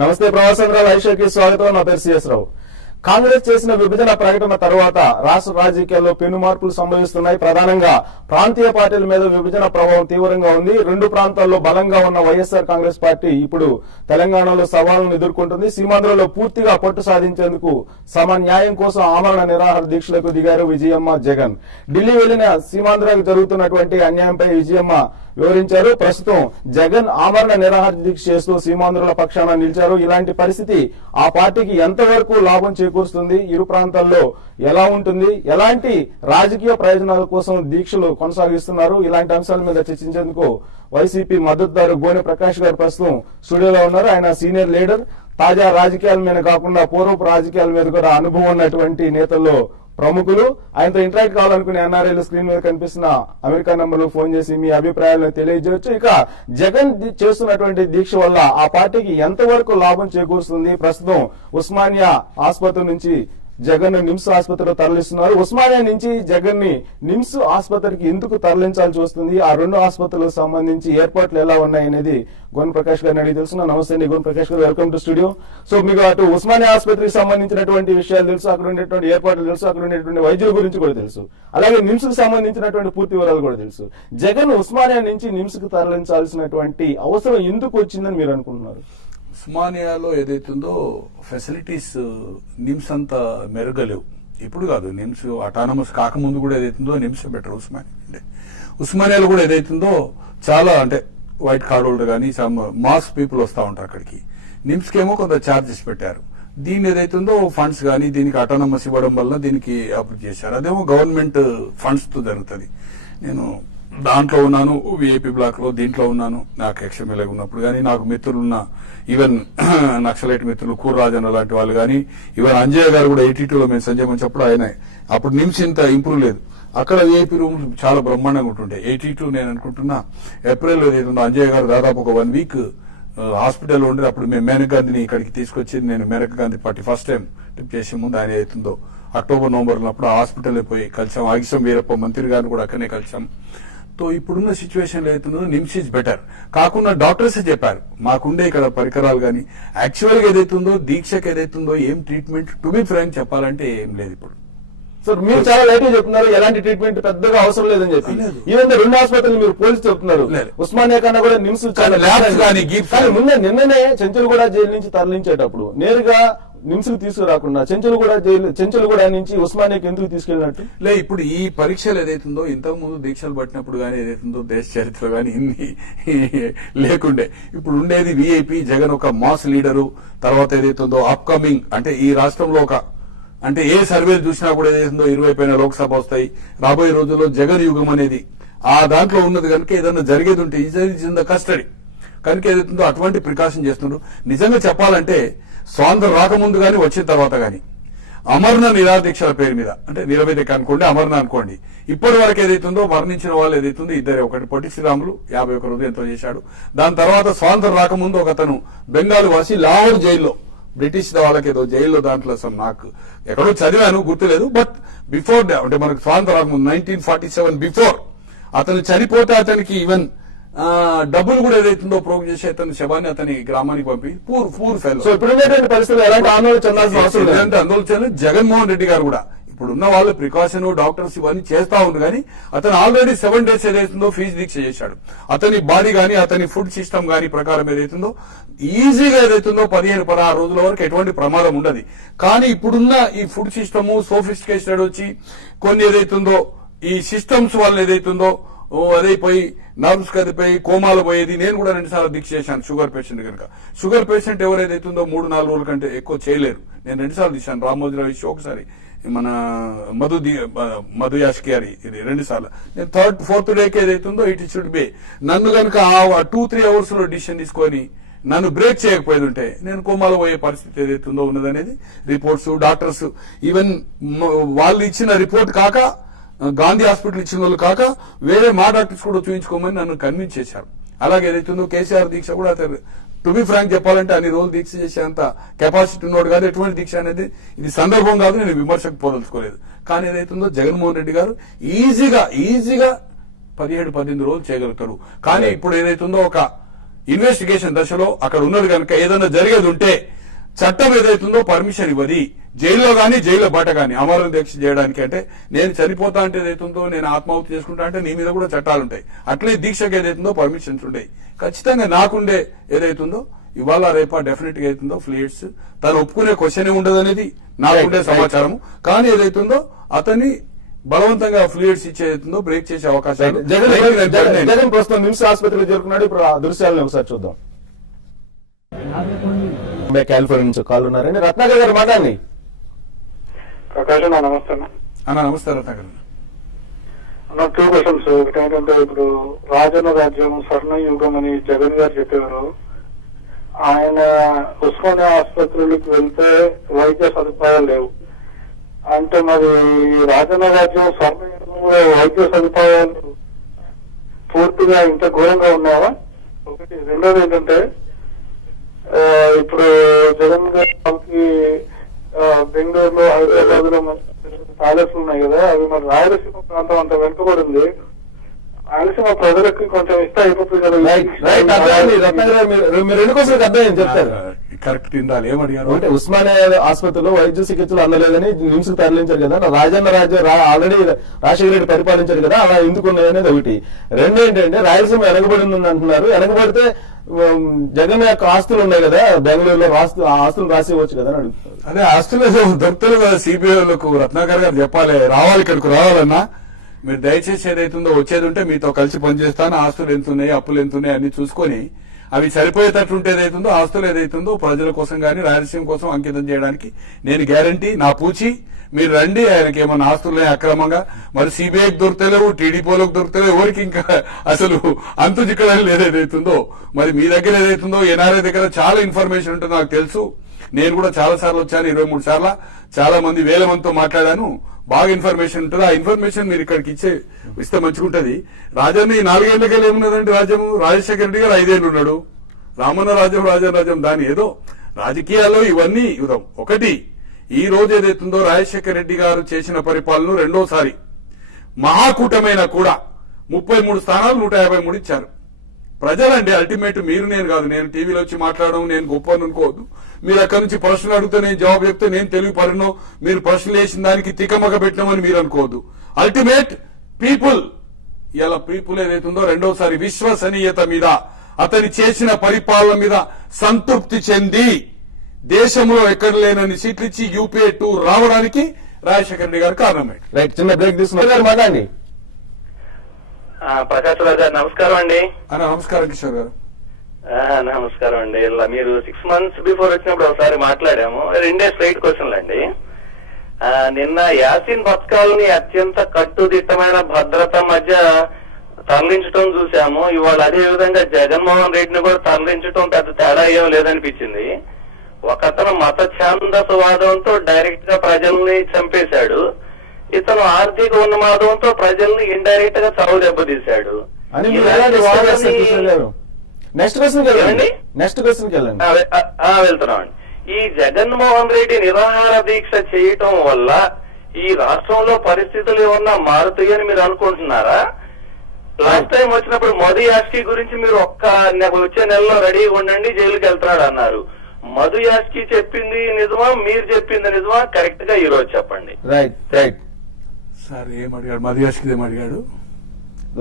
నమస్తే ప్రవాసాంధ్రాల ఐషాకి స్వాగతం. నా పేరు సిఎస్ రావు. కాంగ్రెస్ చేసిన విభజన ప్రకటన తర్వాత రాష్ట్ర రాజకీయాల్లో పెను మార్పులు సంభవిస్తున్నాయి. ప్రధానంగా ప్రాంతీయ పార్టీల మీద విభజన ప్రభావం తీవ్రంగా ఉంది. రెండు ప్రాంతాల్లో బలంగా ఉన్న వైఎస్ఆర్ కాంగ్రెస్ పార్టీ ఇప్పుడు తెలంగాణలో సవాళ్లను ఎదుర్కొంటుంది. సీమాంధ్రలో పూర్తిగా పట్టు సాధించేందుకు సమ న్యాయం కోసం ఆమరణ నిరాహార దీక్షలకు దిగారు విజయమ్మ, జగన్. ఢిల్లీ వెళ్లిన సీమాంధ్రకు జరుగుతున్నటువంటి అన్యాయంపై విజయమ్మ వివరించారు. ప్రస్తుతం జగన్ ఆమరణ నిరాహార దీక్ష చేస్తూ సీమాంధ్రుల పక్షాన నిలిచారు. ఇలాంటి పరిస్థితి ఆ పార్టీకి ఎంతవరకు లాభం చేకూరుస్తుంది, ఇరు ప్రాంతాల్లో ఎలా ఉంటుంది, ఎలాంటి రాజకీయ ప్రయోజనాల కోసం దీక్షలు కొనసాగిస్తున్నారు, ఇలాంటి అంశాల మీద చర్చించేందుకు వైసీపీ మద్దతుదారు గోనె ప్రకాష్ గారు ప్రస్తుతం స్టూడియోలో ఉన్నారు. ఆయన సీనియర్ లీడర్. తాజా రాజకీయాల మీద కాకుండా పూర్వపు రాజకీయాల మీద కూడా అనుభవం ఉన్నటువంటి నేతల్లో ప్రముఖులు. ఆయనతో ఇంటరాక్ట్ కావాలనుకునే ఎన్ఆర్ఐలు స్క్రీన్ మీద కనిపిస్తున్న అమెరికా నంబర్లో ఫోన్ చేసి మీ అభిప్రాయాలను తెలియజేయచ్చు. ఇక జగన్ చేస్తున్నటువంటి దీక్ష వల్ల ఆ పార్టీకి ఎంతవరకు లాభం చేకూరుస్తుంది? ప్రస్తుతం ఉస్మానియా ఆసుపత్రి నుంచి జగన్ నిమ్స్ ఆసుపత్రిలో తరలిస్తున్నారు. ఉస్మానియా నుంచి జగన్ ని నిమ్స్ ఆసుపత్రికి ఎందుకు తరలించాల్సి వస్తుంది? ఆ రెండు ఆసుపత్రులకు సంబంధించి ఏర్పాట్లు ఎలా ఉన్నాయనేది గోన్ ప్రకాష్ గారిని అడిగి తెలుసుకున్నా. నమస్తే అండి గోన్ ప్రకాష్ గారు, వెల్కమ్ టు స్టూడియో. సో మీకు అటు ఉస్మానియా ఆసుపత్రికి సంబంధించినటువంటి విషయాలు తెలుసు, అక్కడ ఉండేటువంటి ఏర్పాట్లు తెలుసు, అక్కడ ఉండేటువంటి వైద్యుల గురించి కూడా తెలుసు, అలాగే నిమ్స్ కు సంబంధించినటువంటి పూర్తి వివరాలు కూడా తెలుసు. జగన్ ఉస్మానియా నుంచి నిమ్స్ కు తరలించాల్సినటువంటి అవసరం ఎందుకు వచ్చిందని మీరు అనుకుంటున్నారు? ఉస్మానియాలో ఏదైతుందో ఫెసిలిటీస్ నిమ్స్ అంతా మెరుగలేవు. ఇప్పుడు కాదు, నిమ్స్ అటానమస్ కాకముందు కూడా ఏదైతుందో నిమ్స్ బెటర్. ఉస్మానియాలో కూడా ఏదైతుందో చాలా అంటే వైట్ కార్డ్ హోల్డర్ కానీ మాస్ పీపుల్ వస్తూ ఉంటారు అక్కడికి. నిమ్స్ కేమో కొంత ఛార్జెస్ పెట్టారు. దీన్ని ఏదైతుందో ఫండ్స్ కానీ దీనికి అటానమస్ ఇవ్వడం వల్ల దీనికి అప్రూవ్ చేశారు. అదేమో గవర్నమెంట్ ఫండ్స్ తో జరుగుతుంది. నేను దాంట్లో ఉన్నాను, విఐపీ బ్లాక్ లో దీంట్లో ఉన్నాను. నాకు ఎక్స్ఎంఎల్ఏ ఉన్నప్పుడు కానీ నాకు మిత్రులున్న ఈవెన్ నక్సలైట్ మిత్రులు కూర్రాజన్ లాంటి వాళ్ళు కానీ, ఈవెన్ అంజయ్య గారు కూడా 82లో మేము సంజయ్ మంచినప్పుడు ఆయన అప్పుడు నిమ్స్ ఇంత ఇంప్రూవ్ లేదు. అక్కడ విఐపీ రూమ్స్ చాలా బ్రహ్మాండంగా ఉంటుండే. 82 నేను అనుకుంటున్నా ఏప్రిల్ ఏదో అంజయ్య గారు దాదాపు ఒక 1 వీక్ హాస్పిటల్లో ఉండేది. అప్పుడు మేము మేనకా గాంధీని ఇక్కడికి తీసుకొచ్చి నేను Maneka Gandhi party first time trip చేసే ముందు ఆయన అవుతుందో అక్టోబర్ నవంబర్ అప్పుడు హాస్పిటల్ పోయి కలిసాం. ఆగిసం వీరప్ప మంత్రి గారిని కూడా అక్కడనే కలిసాం. తో ఇప్పుడున్న సిచ్యువేషన్ ఏదైతుందో నిమ్స్ ఈజ్ బెటర్. కాకుండా డాక్టర్స్ చెప్పారు మాకుండే ఇక్కడ పరికరాలు కానీ యాక్చువల్ గా ఏదైతుందో దీక్షకు ఏదైతుందో ఏం ట్రీట్మెంట్ టు బి ఫ్రాంక్ చెప్పాలంటే ఏం లేదు ఇప్పుడు. సార్ మీరు చాలా లేట్ గా చెప్తున్నారు, ఎలాంటి ట్రీట్మెంట్ పెద్దగా అవసరం లేదని చెప్పి. ఈవెన్ రెండు ఆసుపత్రులు మీరు పోలీసు చెప్తున్నారు. ఉస్మానియా కన్నా కూడా నిమ్స్ ముందే నిన్ననే చెంచులగూడ జైలు నుంచి తరలించేటప్పుడు నేరుగా నిమ్స్ కు తీసుకురాకుండా చెంచులగూడ నుంచి ఉస్మానియాకి ఎందుకు తీసుకెళ్ళినట్టు? ఇప్పుడు ఈ పరీక్షలు ఏదైతుందో ఇంతకు ముందు దీక్షలు పట్టినప్పుడు గానీ ఏదైతుందో దేశ చరిత్ర గానీ ఇన్ని లేకుండే. ఇప్పుడు ఉండేది విఐపి జగన్ ఒక మాస్ లీడరు. తర్వాత ఏదైతుందో అప్కమింగ్ అంటే ఈ రాష్ట్రంలో ఒక అంటే ఏ సర్వేలు చూసినా కూడా ఏదైతుందో 20 పైన లోక్సభ వస్తాయి. రాబోయే రోజుల్లో జగన్ యుగం అనేది ఆ దాంట్లో ఉన్నది కనుక ఏదన్నా జరిగేది ఉంటే ఈజ్ ఇన్ ద కస్టడీ కనుక ఏదైతుందో అటువంటి ప్రికాషన్ చేస్తున్నారు. నిజంగా చెప్పాలంటే స్వాతంత్రం రాకముందు గానీ వచ్చిన తర్వాత గానీ అమరణ నిరాదీక్షల పేరు మీద అంటే నిరవేదిక అనుకోండి, అమరణ అనుకోండి, ఇప్పటి వరకు ఏదైతుందో మరణించిన వాళ్ళు ఏదైతుందో ఇద్దరే. ఒకటి పొట్టి శ్రీరాములు 51 రోజులు ఎంతో చేశాడు. దాని తర్వాత స్వాతంత్రం రాకముందు ఒక అతను బెంగాల్ వాసి లాహోర్ జైల్లో బ్రిటిష్ వాళ్ళకి ఏదో జైల్లో దాంట్లో నాకు ఎక్కడో చదివాను గుర్తులేదు. బట్ బిఫోర్ అంటే మనకు స్వాతంత్రం రాకముందు 1947 బిఫోర్ అతను చనిపోతే అతనికి ఈవెన్ డబ్బులు కూడా ఏదైతుందో ప్రోగ్ చేసి అతని శవాన్ని అతని గ్రామానికి పంపి పూర్ ఫెయిల్. సో ఇప్పుడు పరిస్థితులు ఎలాంటి ఆందోళన చెందాల్సిన అవసరం లేదు. ఆందోళన చేయాలి. జగన్మోహన్ రెడ్డి గారు కూడా ఇప్పుడు ఉన్న వాళ్ళు ప్రికాషన్ డాక్టర్స్ ఇవన్నీ చేస్తా ఉంది. కానీ అతను ఆల్రెడీ 7 days ఏదైతుందో ఫీజు దీక్ష చేశాడు. అతని బాడీ గానీ అతని ఫుడ్ సిస్టమ్ గానీ ప్రకారం ఏదైతుందో ఈజీగా ఏదైతుందో 15-16 రోజుల వరకు ఎటువంటి ప్రమాదం ఉండదు. కానీ ఇప్పుడున్న ఈ ఫుడ్ సిస్టమ్ సోఫిస్టికేటెడ్ వచ్చి కొన్ని ఏదైతుందో ఈ సిస్టమ్స్ వల్ల ఏదైతుందో అదైపోయి నర్వ్స్ కదిపోయి కోమాలు పోయేది. నేను కూడా 2 సార్లు దీక్ష చేశాను షుగర్ పేషెంట్ కనుక. షుగర్ పేషెంట్ ఎవరైతుందో 3-4 రోజుల కంటే ఎక్కువ చేయలేరు. నేను 2 సార్లు తీశాను. రామోజీరావు ఇష్యూ ఒకసారి, మన మధు యాష్కియారి ఇది 2 సార్లు. నేను 3rd 4th డేకి ఏదైతుందో ఇట్ షుడ్ బి నన్ను కనుక 2-3 hours లో డిసిషన్ తీసుకొని నన్ను బ్రేక్ చేయకపోయేది ఉంటే నేను కోమాలో పోయే పరిస్థితి ఏదైతుందో ఉన్నదనేది రిపోర్ట్స్ డాక్టర్స్ ఈవెన్ వాళ్ళు ఇచ్చిన రిపోర్ట్ కాక గాంధీ హాస్పిటల్ ఇచ్చిన వాళ్ళు కాక వేరే మా డాక్టర్స్ కూడా చూపించుకోమని నన్ను కన్విన్స్ చేశారు. అలాగే ఏదైతుందో కేసీఆర్ దీక్ష కూడా టు బి ఫ్రాంక్ చెప్పాలంటే అన్ని రోజులు దీక్ష చేసేంత కెపాసిటీ ఉన్నోడు కాదు. ఎటువంటి దీక్ష అనేది ఇది సందర్భం కాదు, నేను విమర్శకు పోదలుచుకోలేదు. కానీ ఏదైతుందో జగన్మోహన్ రెడ్డి గారు ఈజీగా 17-18 రోజులు చేయగలుగుతారు. కానీ ఇప్పుడు ఏదైతుందో ఒక ఇన్వెస్టిగేషన్ దశలో అక్కడ ఉన్నది కనుక ఏదైనా జరిగేది ఉంటే చట్టం ఏదైతుందో పర్మిషన్ ఇవ్వది. జైల్లో గానీ జైల్లో బయట గానీ అమరణ దీక్ష చేయడానికి అంటే నేను చనిపోతా అంటే ఏదైతుందో నేను ఆత్మాహుతి చేసుకుంటా అంటే నీ మీద కూడా చట్టాలు ఉంటాయి. అట్లే దీక్షకు ఏదైతుందో పర్మిషన్స్ ఉంటాయి. ఖచ్చితంగా నాకుండే ఏదైతుందో ఇవాళ రేపా డెఫినెట్ గా అవుతుందో ఫ్లూయిడ్స్ తను ఒప్పుకునే క్వశ్చన్ ఉండదు అనేది నాకుండే సమాచారం. కానీ ఏదైతుందో అతన్ని బలవంతంగా ఫ్లూయిడ్స్ ఇచ్చేదో బ్రేక్ చేసే అవకాశాలు జగన్ ప్రస్తుతం నిమ్స్ ఆసుపత్రిలో చేరుకున్నాడు. ఇప్పుడు ఆ దృశ్యాలను ఒకసారి చూద్దాం. కాలిఫోర్నియా నుంచి కాల్ ఉన్నారండి. రత్నాకర్ గారు మాట్లాడండి. ప్రకాష్ నమస్తే అన్న. నమస్తే రత్నాకర్. 2 క్వశ్చన్స్. ఒకటి ఏంటంటే ఇప్పుడు రాజన్న రాజ్యం స్వర్ణ యుగం అని జగన్ గారు చెప్పారు. ఆయన ఉస్మానియా ఆసుపత్రులకు వెళ్తే వైద్య సదుపాయాలు లేవు అంటే మరి రాజన్న రాజ్యం స్వర్ణ యుగంలో వైద్య సదుపాయాలు పూర్తిగా ఇంత ఘోరంగా ఉన్నాయా? ఒకటి. రెండోది ఏంటంటే ఇప్పుడు జగన్ గారికి బెంగళూరులో హైదరాబాద్ లో ప్యాలెస్లు ఉన్నాయి కదా, అవి మరి రాయలసీమ ప్రాంతం అంత వెనుకబడింది. రాయలసీమ ప్రజలకి కొంచెం ఇస్తే అయిపోతుంది కదా. మీరు రెండు కోసం అర్థం చెప్తారు. కరెక్ట్ తిందాలి. ఏమడిగారు అంటే ఉస్మానియా ఆసుపత్రిలో వైద్య చికిత్సలు అందలేదని నిమ్స్ కు తరలించారు కదా. రాజన్న రాజ్యం ఆల్రెడీ రాజశేఖర రెడ్డి పరిపాలించారు కదా, అలా ఎందుకున్నాయి అనేది ఒకటి. రెండు ఏంటంటే రాయలసీమ వెనకబడింది అంటున్నారు. వెనకబడితే జగన్ యొక్క ఆస్తులు ఉన్నాయి కదా, బెంగళూరులో ఆస్తులు రాసి ఇవ్వచ్చు కదా అని అడుగుతారు. అదే ఆస్తులు దొరుకుతుంది కదా సిబిఐలకు. రత్నాకర్ గారు చెప్పాలి, రావాలి ఇక్కడికి రావాలన్నా మీరు దయచేసి ఏదైతుందో వచ్చేది ఉంటే మీతో కలిసి పనిచేస్తాను. ఆస్తులు ఎంతున్నాయి, అప్పులు ఎంతున్నాయి అన్ని చూసుకొని అవి సరిపోయేటట్టుంటే ఏదైతుందో ఆస్తులు ఏదైతుందో ప్రజల కోసం గానీ రాయలసీమ కోసం అంకితం చేయడానికి నేను గ్యారంటీ. నా పూచి మీరు రండి. ఆయనకి ఏమన్నా ఆస్తులు అక్రమంగా మరి సిబిఐకి దొరుకుతలేవు, టీడీపీలకు దొరుకుతలేవు, ఎవరికి ఇంకా అసలు అంతు చిక్కడం ఏదైతుందో మరి మీ దగ్గర ఏదైతుందో ఎన్ఆర్ఐ దగ్గర చాలా ఇన్ఫర్మేషన్ ఉంటుందో నాకు తెలుసు. నేను కూడా చాలా సార్లు వచ్చాను, 23 సార్లు. చాలా మంది వేల మందితో మాట్లాడాను. బాగా ఇన్ఫర్మేషన్ ఉంటుంది. ఆ ఇన్ఫర్మేషన్ మీరు ఇక్కడికి ఇస్తే మంచిగుంటది. రాజన్న ఈ 4 ఏళ్లకెళ్ళి ఏమున్నదంటే రాజ్యం రాజశేఖర రెడ్డి గారు 5 ఏళ్లు ఉన్నాడు. రామన్న రాజ్యం రాజ్యం దాని ఏదో రాజకీయాల్లో ఇవన్నీ యుద్ధం. ఒకటి, ఈ రోజు ఏదైతుందో రాజశేఖర రెడ్డి గారు చేసిన పరిపాలన రెండోసారి మహాకూటమైన కూడా 33 స్థానాలు 153 ఇచ్చారు. ప్రజలండి అల్టిమేట్. మీరు నేను కాదు. నేను టీవీలో వచ్చి మాట్లాడడం నేను గొప్ప అనుకోవద్దు. మీరు అక్కడి నుంచి ప్రశ్నలు అడిగితే నేను జవాబు చెప్తే నేను తెలివి పడినో, మీరు ప్రశ్నలు వేసిన దానికి తికమక పెట్టినామని మీరు అనుకోవద్దు. Ultimate people. ఇలా పీపుల్ ఏదైతుందో రెండోసారి విశ్వసనీయత మీద అతని చేసిన పరిపాలన మీద సంతృప్తి చెంది దేశంలో ఎక్కడ లేనని సీట్లు ఇచ్చి యూపీఏ 2 రావడానికి రాజశేఖర రెడ్డి గారు కారణమే. రైట్, చిన్న బ్రేక్ తీసుకున్నారు. మాట్లాడండి. ప్రకాష్ రావు గారు నమస్కారం అండి. నమస్కారం కిషోర్ గారు. నమస్కారం అండి. ఇలా మీరు 6 months బిఫోర్ వచ్చినప్పుడు ఒకసారి మాట్లాడాము. 2 స్ట్రైట్ క్వశ్చన్లు అండి. నిన్న యాసిన్ పథకాలని అత్యంత కట్టుదిట్టమైన భద్రత మధ్య తరలించడం చూసాము. ఇవాళ అదే విధంగా జగన్మోహన్ రెడ్డిని కూడా తరలించడం పెద్ద తేడా ఏం లేదనిపించింది. ఒకతను మత ఛాందసవాదంతో డైరెక్ట్ గా ప్రజల్ని చంపేశాడు. ఇతను ఆర్థిక ఉన్మాదంతో ప్రజల్ని ఇండైరెక్ట్ గా చదువు దెబ్బతీశాడు. వెళ్తున్నామండి. ఈ జగన్మోహన్ రెడ్డి నిరాహార దీక్ష చేయటం వల్ల ఈ రాష్ట్రంలో పరిస్థితులు ఏమన్నా మారుతాయని మీరు అనుకుంటున్నారా? లాస్ట్ టైం వచ్చినప్పుడు మధు యాష్కి గురించి మీరు వచ్చే నెలలో రెడీగా ఉండండి, జైలుకి వెళ్తున్నాడు అన్నారు. మధు యాష్కి చెప్పింది నిజమా, మీరు చెప్పింది నిజమా? కరెక్ట్ గా ఈ రోజు చెప్పండి. రైట్ సార్ ఏమడిగాడు? మధు యాష్కి ఏమడిగాడు?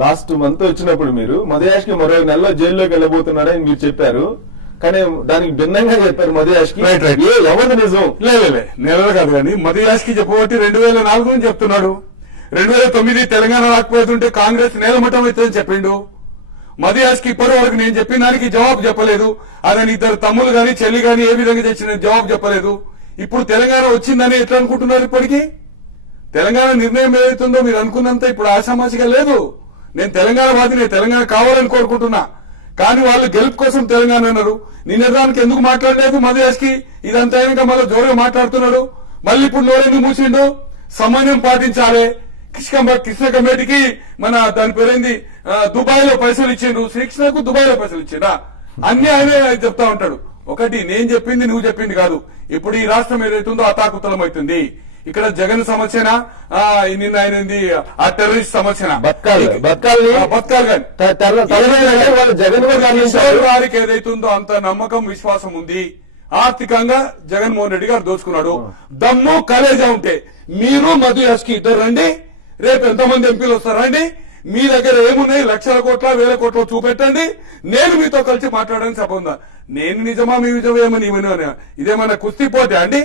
లాస్ట్ మంత్ వచ్చినప్పుడు మీరు మధు యాష్కి మరో నెలలో జైల్లోకి వెళ్ళబోతున్నాడని మీరు చెప్పారు. కానీ దానికి భిన్నంగా చెప్పారు మధు యాష్కి. ఎవరు నిజం? నెలలు కాదు కానీ మధు యాష్కి చెప్పబట్టి 2004 నుంచి చెప్తున్నాడు. 2009 తెలంగాణ రాకపోతుంటే కాంగ్రెస్ నేలమట్టం అవుతుందని చెప్పిండు. మధు యాష్కి ఇప్పటి వరకు నేను చెప్పిన దానికి జవాబు చెప్పలేదు. అతని 2 తమ్ములు గాని చెల్లి గాని ఏ విధంగా తెచ్చిన జవాబు చెప్పలేదు. ఇప్పుడు తెలంగాణ వచ్చిందని ఎట్లా అనుకుంటున్నారు? ఇప్పటికీ తెలంగాణ నిర్ణయం ఏదైతుందో మీరు అనుకున్నంత ఇప్పుడు ఆశామాషిగా లేదు. నేను తెలంగాణ వాదిని, తెలంగాణ కావాలని కోరుకుంటున్నా. కానీ వాళ్ళు గెలుపు కోసం తెలంగాణ అన్నారు. నిన్నదానికి ఎందుకు మాట్లాడలేదు మధు యాష్కి? ఇదంతా అయినాక మళ్ళీ జోరుగా మాట్లాడుతున్నాడు. మళ్ళీ ఇప్పుడు నోరెందుకు మూసిండు? సమన్వయం పాటించాలి. కృష్ణ కమిటీకి మన దాని పేరైంది దుబాయ్ లో పైసలు ఇచ్చిండ్రు. శ్రీకృష్ణకు దుబాయ్ లో పైసలు ఇచ్చిండా? అన్ని ఆయనే చెప్తా ఉంటాడు. ఒకటి, నేను చెప్పింది నువ్వు చెప్పింది కాదు. ఇప్పుడు ఈ రాష్ట్రం ఏదైతుందో అతాకుతలం అవుతుంది. ఇక్కడ జగన్ సమస్యనా నిన్న ఆయన ఆ టెర్రరిస్ట్ సమస్యనా బతకాలి వారికి ఏదైతుందో అంత నమ్మకం విశ్వాసం ఉంది. ఆర్థికంగా జగన్మోహన్ రెడ్డి గారు దోచుకున్నాడు. దమ్ము కలేజా ఉంటే మీరు మధు యాష్కి ఇద్దరు రండి, రేపు ఎంతమంది ఎంపీలు వస్తారండి, మీ దగ్గర ఏమున్నాయి లక్షల కోట్ల వేల కోట్ల చూపెట్టండి, నేను మీతో కలిసి మాట్లాడడానికి చెప్పందా. నేను నిజమా మీ నిజమేమని ఇదేమన్నా కుస్తీ పోతే అండి?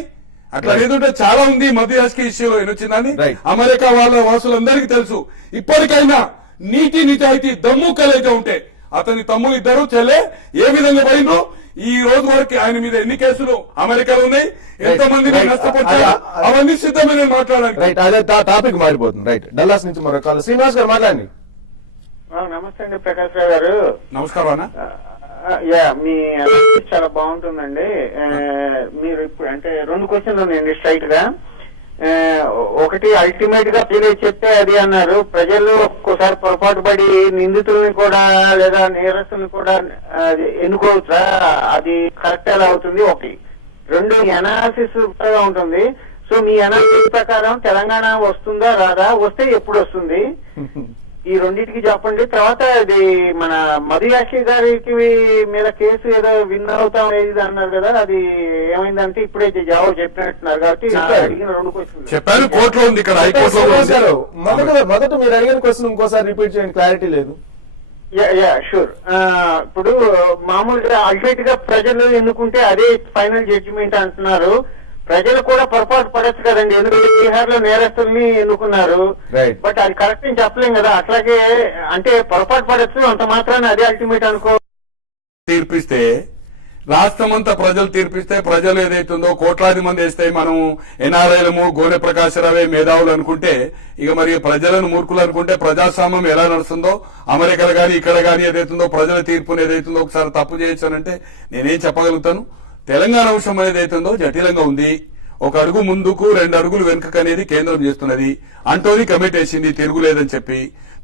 అట్లా లేదంటే చాలా ఉంది మధు యాష్కి ఇష్యూలో ఏమొచ్చిందని అమెరికా వాళ్ళ వాసులందరికీ తెలుసు. ఇప్పటికైనా నీతి నిజాయితీ దమ్ము కలేజా ఉంటే అతని తమ్ముడు ఇద్దరు చెల్లె ఏ విధంగా పోయిందో ఈ రోజు వరకు ఆయన మీద ఎన్ని కేసులు అమెరికాలో ఉన్నాయి, ఎంతమందిని నష్టపోతారు, అవన్నీ సిద్ధమైన మాట్లాడాలి. రైట్, అదే టాపిక్ మారిపోతుంది. రైట్, డల్లాస్ నుంచి మరో కాల్ శ్రీనివాస్ గారు మాట్లాడండి. నమస్తే అండి ప్రకాష్ రావు గారు. నమస్కారం అన్న. మీ చాలా బాగుంటుందండి. మీరు ఇప్పుడు అంటే 2 క్వశ్చన్లు ఉన్నాయండి స్ట్రైట్ గా. ఒకటి, అల్టిమేట్ గా ప్రజలు చెప్తే అది అన్నారు. ప్రజలు ఒక్కోసారి పొరపాటు పడి నిందితుల్ని కూడా లేదా నేరస్తుల్ని కూడా ఎన్నుకోవచ్చా, అది కరెక్ట్ ఎలా అవుతుంది? ఒకటి. 2, అనాలిసిస్ ఉంటుంది. సో మీ అనాలిసిస్ ప్రకారం తెలంగాణ వస్తుందా రాదా, వస్తే ఎప్పుడు వస్తుంది, ఈ రెండింటికి చెప్పండి. తర్వాత ఇది మన మధు యాష్కి గారికి మీద కేసు ఏదో విన్ అవుతాం అనేది అన్నారు కదా, అది ఏమైందంటే ఇప్పుడే జవాబు చెప్పినట్టున్నారు. కాబట్టి అడిగిన 2 క్వశ్చన్లు చెప్పాను. కోర్టులో ఉంది ఇక్కడ, హైకోర్టులో. మొదట మీరు అడిగిన క్వశ్చన్ ఇంకోసారి రిపీట్ చేయండి, క్లారిటీ లేదు. షూర్. ఇప్పుడు మామూలుగా అల్టిమేట్ గా ప్రజలు ఎన్నుకుంటే అదే ఫైనల్ జడ్జిమెంట్ అంటున్నారు. ప్రజలు కూడా పొరపాటు పడచ్చు కదండి, ఎందుకంటే బీహార్ లో నేరస్తుల్ని ఎన్నుకున్నారు. బట్ అది కరెక్ట్ అని చెప్పలేం కదా. అట్లాగే అంటే పొరపాటు పడచ్చు, అంత మాత్రాన్ని అదే అల్టిమేట్ అనుకో. తీర్పిస్తే రాష్ట్రమంతా ప్రజలు తీర్పిస్తే ప్రజలు ఏదైతుందో కోట్లాది మంది వేస్తే మనం ఎన్ఆర్ఐలము గోనె ప్రకాశరావే మేధావులు అనుకుంటే ఇక మరి ప్రజలను మూర్ఖులు అనుకుంటే ప్రజాస్వామ్యం ఎలా నడుస్తుందో అమెరికాలో గానీ ఇక్కడ గానీ ఏదైతుందో ప్రజల తీర్పును ఏదైతుందో ఒకసారి తప్పు చేయొచ్చానంటే నేనేం చెప్పగలుగుతాను. తెలంగాణ అంశం అనేది ఏదైతుందో జటిలంగా ఉంది. 1 అడుగు ముందుకు 2 అడుగులు వెనుకకు అనేది కేంద్రం చేస్తున్నది. అంటోని కమిటీ వేసింది తిరుగులేదని చెప్పి.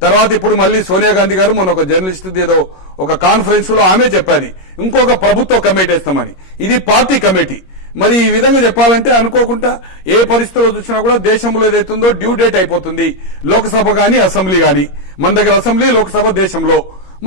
తర్వాత ఇప్పుడు మళ్ళీ సోనియా గాంధీ గారు మన ఒక జర్నలిస్ట్ ఏదో ఒక కాన్ఫరెన్స్ లో ఆమె చెప్పాలి ఇంకొక ప్రభుత్వ కమిటీ వేస్తామని. ఇది పార్టీ కమిటీ. మరి ఈ విధంగా చెప్పాలంటే అనుకోకుండా ఏ పరిస్థితుల్లో చూసినా కూడా దేశంలో ఏదైతుందో డ్యూ డేట్ అయిపోతుంది. లోక్సభ గాని అసెంబ్లీ గాని, మన దగ్గర అసెంబ్లీ లోక్సభ దేశంలో.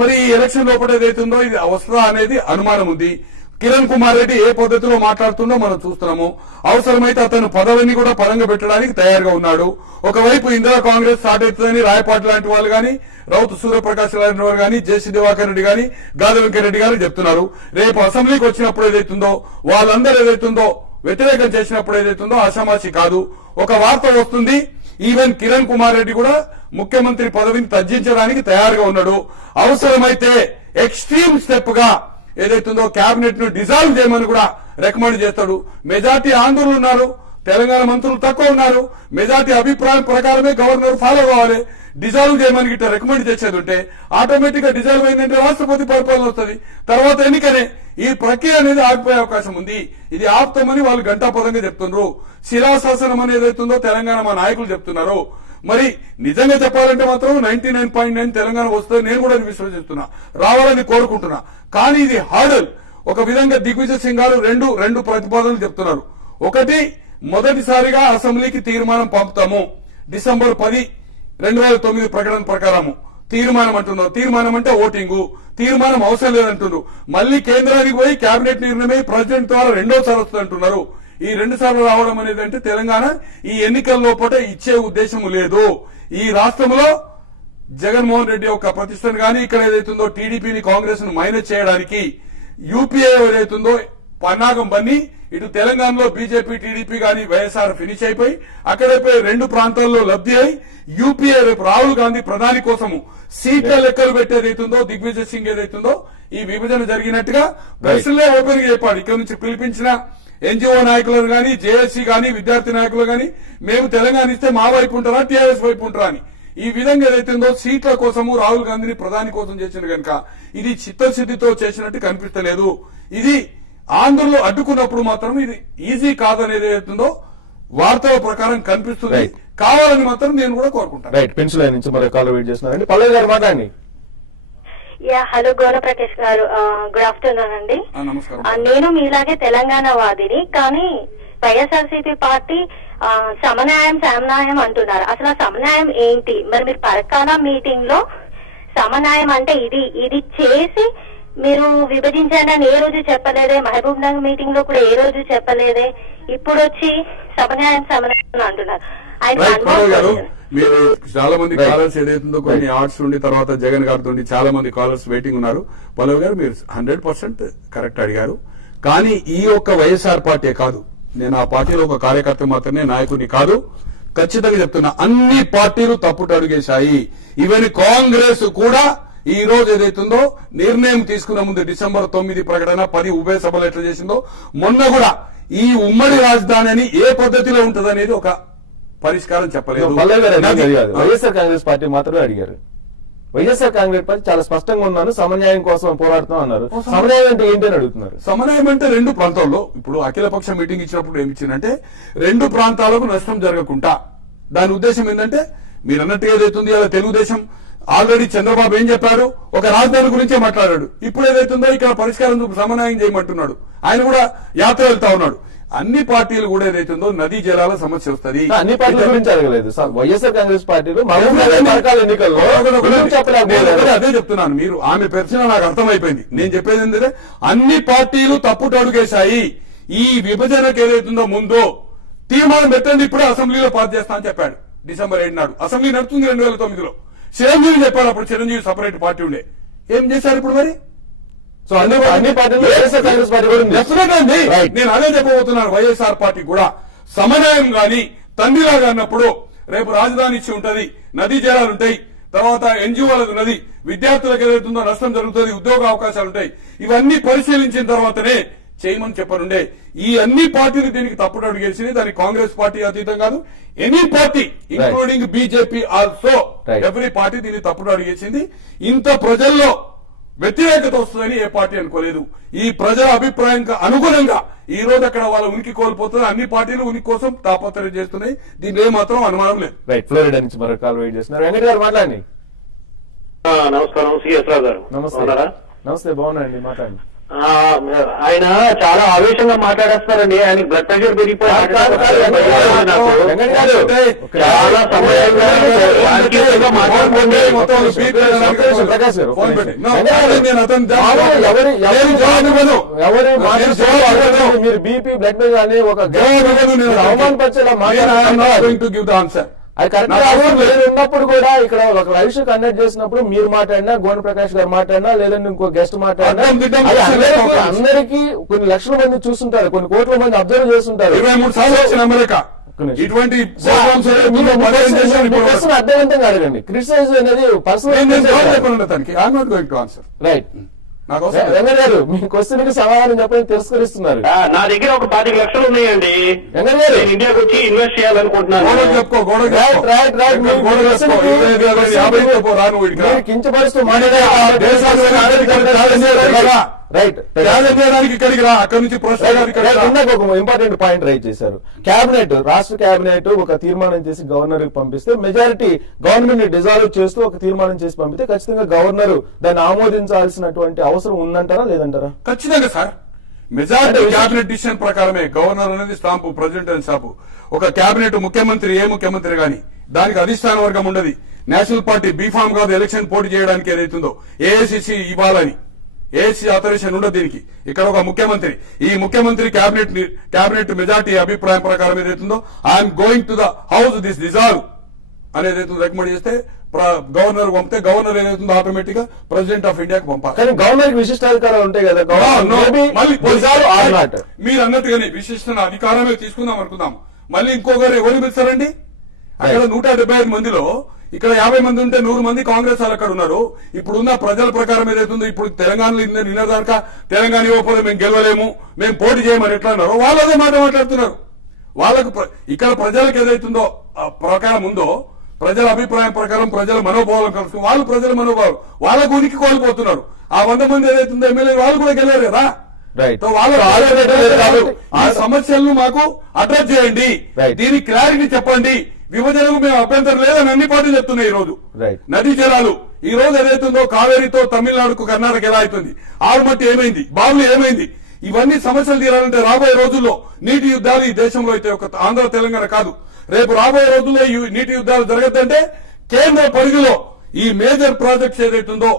మరి ఈ ఎలక్షన్ లోపల ఏదైతుందో ఇది వస్తుందా అనేది అనుమానం ఉంది. కిరణ్ కుమార్ రెడ్డి ఏ పద్ధతిలో మాట్లాడుతుందో మనం చూస్తున్నాము. అవసరమైతే అతను పదవిని కూడా పరంగా పెట్టడానికి తయారుగా ఉన్నాడు. ఒకవైపు ఇందిరా కాంగ్రెస్ స్టార్ట్ అవుతుందని రాయపాటి లాంటి వాళ్ళు గాని, రౌతు సూర్యప్రకాశ్ లాంటి వారు గాని, జేసీ దివాకర్ రెడ్డి గాని, గాది వెంకరెడ్డి గారు చెప్తున్నారు. రేపు అసెంబ్లీకి వచ్చినప్పుడు ఏదైతుందో వాళ్ళందరూ ఏదైతుందో వ్యతిరేకం చేసినప్పుడు ఏదైతుందో ఆషామాషి కాదు. ఒక వార్త వస్తుంది, ఈవెన్ కిరణ్ కుమార్ రెడ్డి కూడా ముఖ్యమంత్రి పదవిని త్యజించడానికి తయారుగా ఉన్నాడు. అవసరమైతే ఎక్స్ట్రీమ్ స్టెప్ గా ఏదైతుందో కేబినెట్ ను డిజాల్వ్ చేయమని కూడా రికమెండ్ చేస్తాడు. మెజార్టీ ఆందోళనలు ఉన్నారు, తెలంగాణ మంత్రులు తక్కువ ఉన్నారు. మెజార్టీ అభిప్రాయం ప్రకారమే గవర్నర్ ఫాలో కావాలి. డిజాల్వ్ చేయమని గిట్ట రికమెండ్ చేసేది ఉంటే ఆటోమేటిక్ గా డిజాల్వ్ అయిందంటే రాష్ట్రపతి పరిపాలన వస్తుంది. తర్వాత ఎన్నికనే. ఈ ప్రక్రియ అనేది ఆగిపోయే అవకాశం ఉంది. ఇది ఆపుతామని వాళ్ళు గంటాపదంగా చెప్తున్నారు. శిలాశాసనం అనేది ఏదైతుందో తెలంగాణ మా నాయకులు చెప్తున్నారు. మరి నిజంగా చెప్పాలంటే మాత్రం 99.9 తెలంగాణ వస్తుంది నేను కూడా విశ్వసిస్తున్నా, రావాలని కోరుకుంటున్నా. కానీ ఇది హార్డల్. ఒక విధంగా దిగ్విజయ్ సింగ్ గారు రెండు ప్రతిపాదనలు చెప్తున్నారు. ఒకటి, మొదటిసారిగా అసెంబ్లీకి తీర్మానం పంపుతాము. డిసెంబర్ 10, 2009 ప్రకటన ప్రకారము తీర్మానం అంటున్నారు. తీర్మానం అంటే ఓటింగు. తీర్మానం అవసరం లేదంటున్నారు. మళ్లీ కేంద్రానికి పోయి కేబినెట్ నిర్ణయమై ప్రెసిడెంట్ ద్వారా 2వ సారి వస్తుంది అంటున్నారు. ఈ 2 సార్లు రావడం అనేది అంటే తెలంగాణ ఈ ఎన్నికల లోపల ఇచ్చే ఉద్దేశం లేదు. ఈ రాష్ట్రంలో జగన్మోహన్ రెడ్డి యొక్క ప్రతిష్టను గానీ ఇక్కడ ఏదైతుందో టీడీపీని కాంగ్రెస్ ను మైనస్ చేయడానికి యూపీఏ ఏదైతుందో పన్నాగం బన్ని ఇటు తెలంగాణలో బీజేపీ టీడీపీ గానీ వైఎస్ఆర్ ఫినిష్ అయిపోయి అక్కడైపోయి 2 ప్రాంతాల్లో లబ్ధి అయి యూపీఏ రేపు రాహుల్ గాంధీ ప్రధాని కోసము సీట్ల లెక్కలు పెట్టేదైతుందో దిగ్విజయ్ సింగ్ ఏదైతుందో ఈ విభజన జరిగినట్టుగా ప్రశ్నలే ఓపెన్ గా చెప్పాడు. ఇక్కడ నుంచి పిలిపించిన ఎన్జిఓ నాయకులను గానీ, జేఏసీ గానీ, విద్యార్థి నాయకులు గానీ మేము తెలంగాణ ఇస్తే మా వైపు ఉంటారా టీఆర్ఎస్ వైపు ఉంటారా అని ఈ విధంగా ఏదైతుందో సీట్ల కోసము రాహుల్ గాంధీని ప్రధాని కోసం చేసిన కనుక ఇది చిత్తశుద్దితో చేసినట్టు కనిపిస్తలేదు. ఇది ఆంధ్రలో అడ్డుకున్నప్పుడు మాత్రం ఇది ఈజీ కాదనేది ఏదైతుందో వార్తల ప్రకారం కనిపిస్తుంది. కావాలని మాత్రం నేను కూడా కోరుకుంటాను. రైట్, పెన్సిల్ నుంచి మరో కాల్ వెయిట్ చేస్తున్నారండి. పల్లవి గారు మాట్లాడండి. హలో గోల ప్రకాష్ గారు, గుడ్ ఆఫ్టర్నూన్ అండి. నేను మీలాగే తెలంగాణ వాదిని, కానీ వైఎస్ఆర్సీపీ పార్టీ సమన్యాయం సమన్యాయం అంటున్నారు. అసలు ఆ సమన్యాయం ఏంటి? మరి మీరు పరకాల మీటింగ్ లో సమన్యాయం అంటే ఇది చేసి మీరు విభజించండి అని ఏ రోజు చెప్పలేదే. మహబూబ్ నగర్ మీటింగ్ లో కూడా ఏ రోజు చెప్పలేదే. ఇప్పుడు వచ్చి సమన్యాయం సమన్యాయం అంటున్నారు. మీరు చాలా మంది కాలర్స్ ఏదైతుందో కొన్ని ఆర్ట్స్ ఉండి తర్వాత జగన్ గారితో చాలా మంది కాలర్స్ వెయిటింగ్ ఉన్నారు. పల్లవి గారు మీరు 100% కరెక్ట్ అడిగారు. కానీ ఈ ఒక్క వైఎస్ఆర్ పార్టీ కాదు, నేను ఆ పార్టీలో ఒక కార్యకర్త మాత్రమే, నాయకుడిని కాదు. ఖచ్చితంగా చెప్తున్నా, అన్ని పార్టీలు తప్పుట అడుగేశాయి. ఈవెన్ కాంగ్రెస్ కూడా ఈ రోజు ఏదైతుందో నిర్ణయం తీసుకున్న ముందు డిసెంబర్ 9 ప్రకటన 10 ఉభయ సభలు ఎట్లా చేసిందో మొన్న కూడా ఈ ఉమ్మడి రాజధాని అని ఏ పద్ధతిలో ఉంటదనేది ఒక పరిష్కారం చెప్పలేదు. వైఎస్ఆర్ కాంగ్రెస్ పార్టీ మాత్రమే అడిగారు. వైఎస్ఆర్ కాంగ్రెస్ పార్టీ చాలా స్పష్టంగా ఉన్నాను, సమన్యాయం కోసం పోరాడుతాం అన్నారు. సమన్యాయం అంటే ఏంటని అడుగుతున్నారు. సమన్యాయం అంటే రెండు ప్రాంతాల్లో ఇప్పుడు అఖిలపక్ష మీటింగ్ ఇచ్చినప్పుడు ఏమి ఇచ్చిందంటే రెండు ప్రాంతాలకు నష్టం జరగకుండా. దాని ఉద్దేశం ఏంటంటే మీరు అన్నట్టు ఏదైతుంది అలా తెలుగుదేశం ఆల్రెడీ చంద్రబాబు ఏం చెప్పాడు, ఒక రాజధాని గురించే మాట్లాడాడు. ఇప్పుడు ఏదైతుందో ఇక్కడ పరిష్కారం సమన్వయం చేయమంటున్నాడు. ఆయన కూడా యాత్ర వెళ్తా ఉన్నాడు. అన్ని పార్టీలు కూడా ఏదైతుందో నదీ జలాల సమస్య వస్తుంది. అన్ని పార్టీల గురించి అడగలేదు. వైఎస్ఆర్ కాంగ్రెస్ పార్టీలు అదే చెప్తున్నాను. మీరు ఆమె ప్రశ్న నాకు అర్థమైపోయింది. నేను చెప్పేది ఏంటంటే అన్ని పార్టీలు తప్పుట అడుగేశాయి. ఈ విభజనకు ఏదైతుందో ముందు తీర్మానం పెట్టండి, ఇప్పుడే అసెంబ్లీలో పాస్ చేస్తా అని చెప్పాడు. డిసెంబర్ 7 నాడు అసెంబ్లీ నడుస్తుంది 2009లో. చిరంజీవి చెప్పాడు, అప్పుడు చిరంజీవి సపరేట్ పార్టీ ఉండే. ఏం చేశారు ఇప్పుడు మరి? సో అన్ని పార్టీలు వైఎస్ఆర్ కాంగ్రెస్ పార్టీ కూడా నేను అదే చెప్పబోతున్నాను. వైఎస్ఆర్ పార్టీ కూడా సమన్వయం గాని తండ్రిలాగా అన్నప్పుడు రేపు రాజధాని ఇచ్చి ఉంటది, నదీ జలాలు ఉంటాయి, తర్వాత ఎన్జిఓలకు నది, విద్యార్థులకు ఏదైతుందో నష్టం జరుగుతుంది, ఉద్యోగ అవకాశాలు ఉంటాయి. ఇవన్నీ పరిశీలించిన తర్వాతనే చేయమని చెప్పనుండే. ఈ అన్ని పార్టీలు దీనికి తప్పుడు అడుగేసింది. దానికి కాంగ్రెస్ పార్టీ అతీతం కాదు. Any party including BJP also every party దీన్ని తప్పుడు అడిగేసింది. ఇంత ప్రజల్లో వ్యతిరేకత వస్తుందని ఏ పార్టీ అనుకోలేదు. ఈ ప్రజల అభిప్రాయానికి అనుగుణంగా ఈ రోజు అక్కడ వాళ్ళ ఉనికి కోల్పోతున్నారు. అన్ని పార్టీలు ఉనికి కోసం తాపత్రయం చేస్తున్నాయి. దీనిలో ఏమాత్రం అనుమానం లేదు. రైట్. ఫ్లోరిడా నుంచి మరో కాల్ వెయిట్ చేస్తున్నారు. వెంకట గారు మాట్లాడండి. నమస్కారం. సిఎస్ రావు గారు. నమస్తే. బాగున్నాయండి, మాట్లాడండి. ఆయన చాలా ఆవేశంగా మాట్లాడేస్తారండి. ఆయన బ్లడ్ ప్రెషర్ పెరిగిపోయి చాలా సమయంగా మీరు బీపీ బ్లడ్ ప్రెషర్ అని ఒక అవమానపరిచేలా మాట్లాడారు. అది కరెక్ట్. ఉన్నప్పుడు కూడా ఇక్కడ ఒక లైవ్ షో కండక్ట్ చేసినప్పుడు మీరు మాట్లాడినా, గోని ప్రకాష్ గారు మాట్లాడినా, లేదంటే ఇంకో గెస్ట్ మాట్లాడినా అందరికీ కొన్ని లక్షల మంది చూస్తుంటారు, కొన్ని కోట్ల మంది అబ్జర్వ్ చేస్తుంటారు. 23 సార్లు వచ్చిన అమెరికా ఇటువంటి అర్థవంతంగా అడగండి. క్రిటిసైజ్ అనేది పర్సనల్. రైట్. వెంకట గారు మీ క్వశ్చన్ కి సమాధానం చెప్పని తిరస్కరిస్తున్నారు. నా దగ్గర ఒక 25 లక్షలు ఉన్నాయండి. వెంకట గారు ఇండియాకి వచ్చి ఇన్వెస్ట్ చేయాలనుకుంటున్నాను. కించపరుస్తూ ఇక్కడికి రా, అక్కడి నుంచి ఒక ఇంపార్టెంట్ పాయింట్ రైజ్ చేశారు. కేబినెట్, రాష్ట్ర కేబినెట్ ఒక తీర్మానం చేసి గవర్నర్ కి పంపిస్తే మెజారిటీ గవర్నమెంట్ ని డిజాల్వ్ చేస్తూ ఒక తీర్మానం చేసి పంపితే ఖచ్చితంగా గవర్నర్ దాన్ని ఆమోదించాల్సినటువంటి అవసరం ఉందంటారా లేదంటారా? ఖచ్చితంగా సార్. మెజారిటీ కేబినెట్ డిసిషన్ ప్రకారమే గవర్నర్ అనేది స్టాంపు, ప్రెసిడెంట్ అని స్టాంపు. ఒక కేబినెట్ ముఖ్యమంత్రి ఏ ముఖ్యమంత్రి గాని దానికి అధిష్టాన వర్గం ఉండదు. నేషనల్ పార్టీ బీఫామ్ కాదు ఎలక్షన్ పోటీ చేయడానికి ఏదైతుందో ఏఐసిసి ఇవ్వాలని ఏసీ ఆథరైజేషన్ ఉండదు దీనికి. ఇక్కడ ఒక ముఖ్యమంత్రి, ఈ ముఖ్యమంత్రి కేబినెట్ మెజార్టీ అభిప్రాయం ప్రకారం ఏదైతుందో I'm going to the house this dissolve అనేది రికమెండ్ చేస్తే గవర్నర్ పంపితే గవర్నర్ ఏదైతుందో ఆటోమేటిక్ గా ప్రెసిడెంట్ ఆఫ్ ఇండియాకి పంపాలి. కానీ గవర్నర్ విశిష్టాధికారాలు ఉంటాయి కదా. మీరు అన్నట్టుగానే విశిష్ట అధికారమే తీసుకుందాం అనుకుందాం. మళ్ళీ ఇంకొకరు ఎవరు పిలుస్తారండి? అక్కడ 175 మందిలో ఇక్కడ 50 మంది ఉంటే 100 మంది కాంగ్రెస్ వాళ్ళు అక్కడ ఉన్నారు. ఇప్పుడున్న ప్రజల ప్రకారం ఏదైతుందో ఇప్పుడు తెలంగాణలో నిన్నదాకా తెలంగాణ ఇవ్వకపోతే మేము గెలవలేము, మేము పోటీ చేయమని ఎట్లా అన్నారో వాళ్ళు అదే మాట మాట్లాడుతున్నారు. వాళ్ళకు ఇక్కడ ప్రజలకు ఏదైతుందో ప్రకారం ఉందో ప్రజల అభిప్రాయం ప్రకారం ప్రజల మనోభావాలను కలుసుకుని వాళ్ళు ప్రజల మనోభావాలు వాళ్ళకు ఉనికి కోల్పోతున్నారు. ఆ 100 మంది ఏదైతుందో ఎమ్మెల్యే వాళ్ళు కూడా గెలవరు కదా. ఆ సమస్యలను మాకు అడ్రస్ చేయండి, దీనికి క్లారిటీ చెప్పండి. విభజనకు మేము అభ్యంతరం లేదని అన్ని పార్టీలు చెప్తున్నాయి. ఈ రోజు నదీ జలాలు ఈ రోజు ఏదైతుందో కావేరీతో తమిళనాడుకు కర్ణాటక ఎలా అవుతుంది, ఆరుమట్టి ఏమైంది, బావులు ఏమైంది, ఇవన్నీ సమస్యలు తీరాలంటే రాబోయే రోజుల్లో నీటి యుద్ధాలు ఈ దేశంలో అయితే ఒక ఆంధ్ర తెలంగాణ కాదు, రేపు రాబోయే రోజుల్లో ఈ నీటి యుద్ధాలు జరగద్దంటే కేంద్ర పరిధిలో ఈ మేజర్ ప్రాజెక్ట్స్ ఏదైతుందో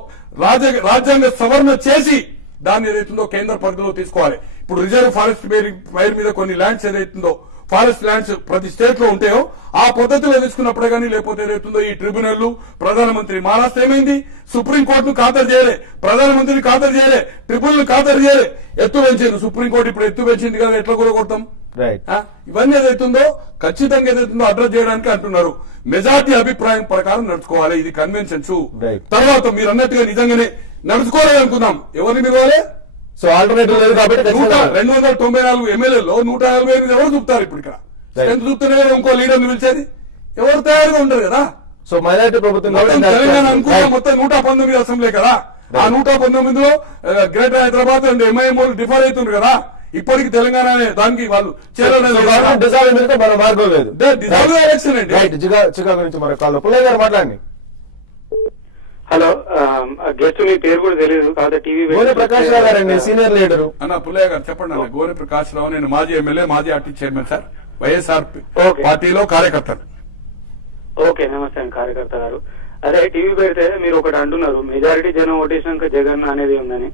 రాజ్యాంగ సవరణ చేసి దాన్ని ఏదైతుందో కేంద్ర పరిధిలో తీసుకోవాలి. ఇప్పుడు రిజర్వ్ ఫారెస్ట్ పేరు మీద కొన్ని ల్యాండ్స్ ఏదైతుందో ఫారెస్ట్ ల్యాండ్స్ ప్రతి స్టేట్ లో ఉంటాయో ఆ పద్ధతిలో తీసుకున్నప్పుడే కానీ, లేకపోతే ఏదైతుందో ఈ ట్రిబ్యునల్ ప్రధానమంత్రి మహారాష్ట్ర ఏమైంది, సుప్రీంకోర్టును ఖాతరు చేయలే, ప్రధానమంత్రిని ఖాతరు చేయలే, ట్రిబ్యునల్ ఖాతరు చేయలే, ఎత్తు పెంచారు. సుప్రీంకోర్టు ఇప్పుడు ఎత్తు పెంచింది కదా, ఎట్లా కూడా కొడతాం? ఇవన్నీ ఏదైతుందో ఖచ్చితంగా ఏదైతుందో అడ్రస్ చేయడానికి అంటున్నారు. మెజార్టీ అభిప్రాయం ప్రకారం నడుచుకోవాలి. ఇది కన్వెన్షన్స్. తర్వాత మీరు అన్నట్టుగా నిజంగానే నడుచుకోలేదు అనుకుందాం, ఎవరిని పిలవాలి? సో ఆల్టర్నేటివ్ లేదు కాబట్టి 294 ఎమ్మెల్యేలో 158 ఎవరు చూపుతారు? ఇప్పుడు ఇక్కడ ఎంత చూపుతారు? ఇంకో లీడర్ని పిలిచేది ఎవరు తయారుగా ఉంటారు కదా. సో మైనారిటీ ప్రభుత్వం తెలంగాణ అనుకుంటే మొత్తం 119 అసెంబ్లీ కదా. ఆ 119లో గ్రేటర్ హైదరాబాద్ అండ్ ఎంఐఎం వాళ్ళు డిఫర్ అవుతున్నారు కదా. ఇప్పటికి తెలంగాణ దానికి వాళ్ళు మన మార్గం లేదు. ఎలక్షన్ అండి. చికాగో నుంచి మన కాల్ పుల్లయ్య గారు మాట్లాడండి. హలో, గెస్ట్ మీ పేరు కూడా తెలియదు కాదు. టీవీ గోనె ప్రకాష్ రావు గారండి, సీనియర్ లీడరు. అన్న పుల్లయ్య గారు చెప్పండి. అన్న గోనె ప్రకాష్ రావు, నేను మాజీ ఎమ్మెల్యే, మాజీ ఆర్టీ చైర్మన్ సార్, వైఎస్ఆర్ పార్టీలో కార్యకర్తలు. ఓకే, నమస్తే అండి కార్యకర్త గారు. అదే టీవీ పెడితే మీరు ఒకటి అంటున్నారు, మెజారిటీ జనం ఓటేసినాక జగన్ అనేది ఉందని.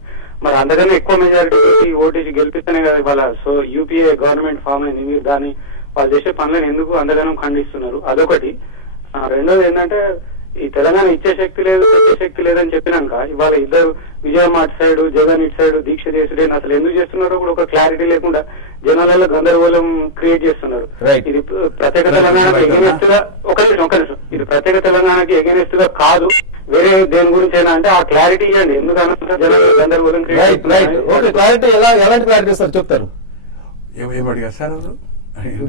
మరి అంతకన్నా ఎక్కువ మెజారిటీ ఓటేసి గెలిపిస్తేనే కదా ఇవాళ సో యూపీఏ గవర్నమెంట్ ఫామ్ అయింది. మీరు దాన్ని వాళ్ళు చేసే పనులను ఎందుకు అంతగానం ఖండిస్తున్నారు? అదొకటి. రెండోది ఏంటంటే ఈ తెలంగాణ ఇచ్చే శక్తి లేదు, ఇచ్చే శక్తి లేదని చెప్పినాక ఇవాళ ఇద్దరు విజయం అటు సైడ్ జగన్ ఇటు సైడ్ దీక్ష చేసుడే అసలు ఎందుకు చేస్తున్నారో కూడా ఒక క్లారిటీ లేకుండా జనాలలో గందరగోళం క్రియేట్ చేస్తున్నారు. ఇది ప్రత్యేక తెలంగాణకి ఎగెనిస్ట్ గా ఒక నిమిషం ఇది ప్రత్యేక తెలంగాణకి ఎగెనిస్ట్ గా కాదు, వేరే దేని గురించి అయినా అంటే ఆ క్లారిటీ ఇవ్వండి. ఎందుకంటే జనాలు గందరగోళం క్రియేట్ చెప్తారు. ఏమడిగా సార్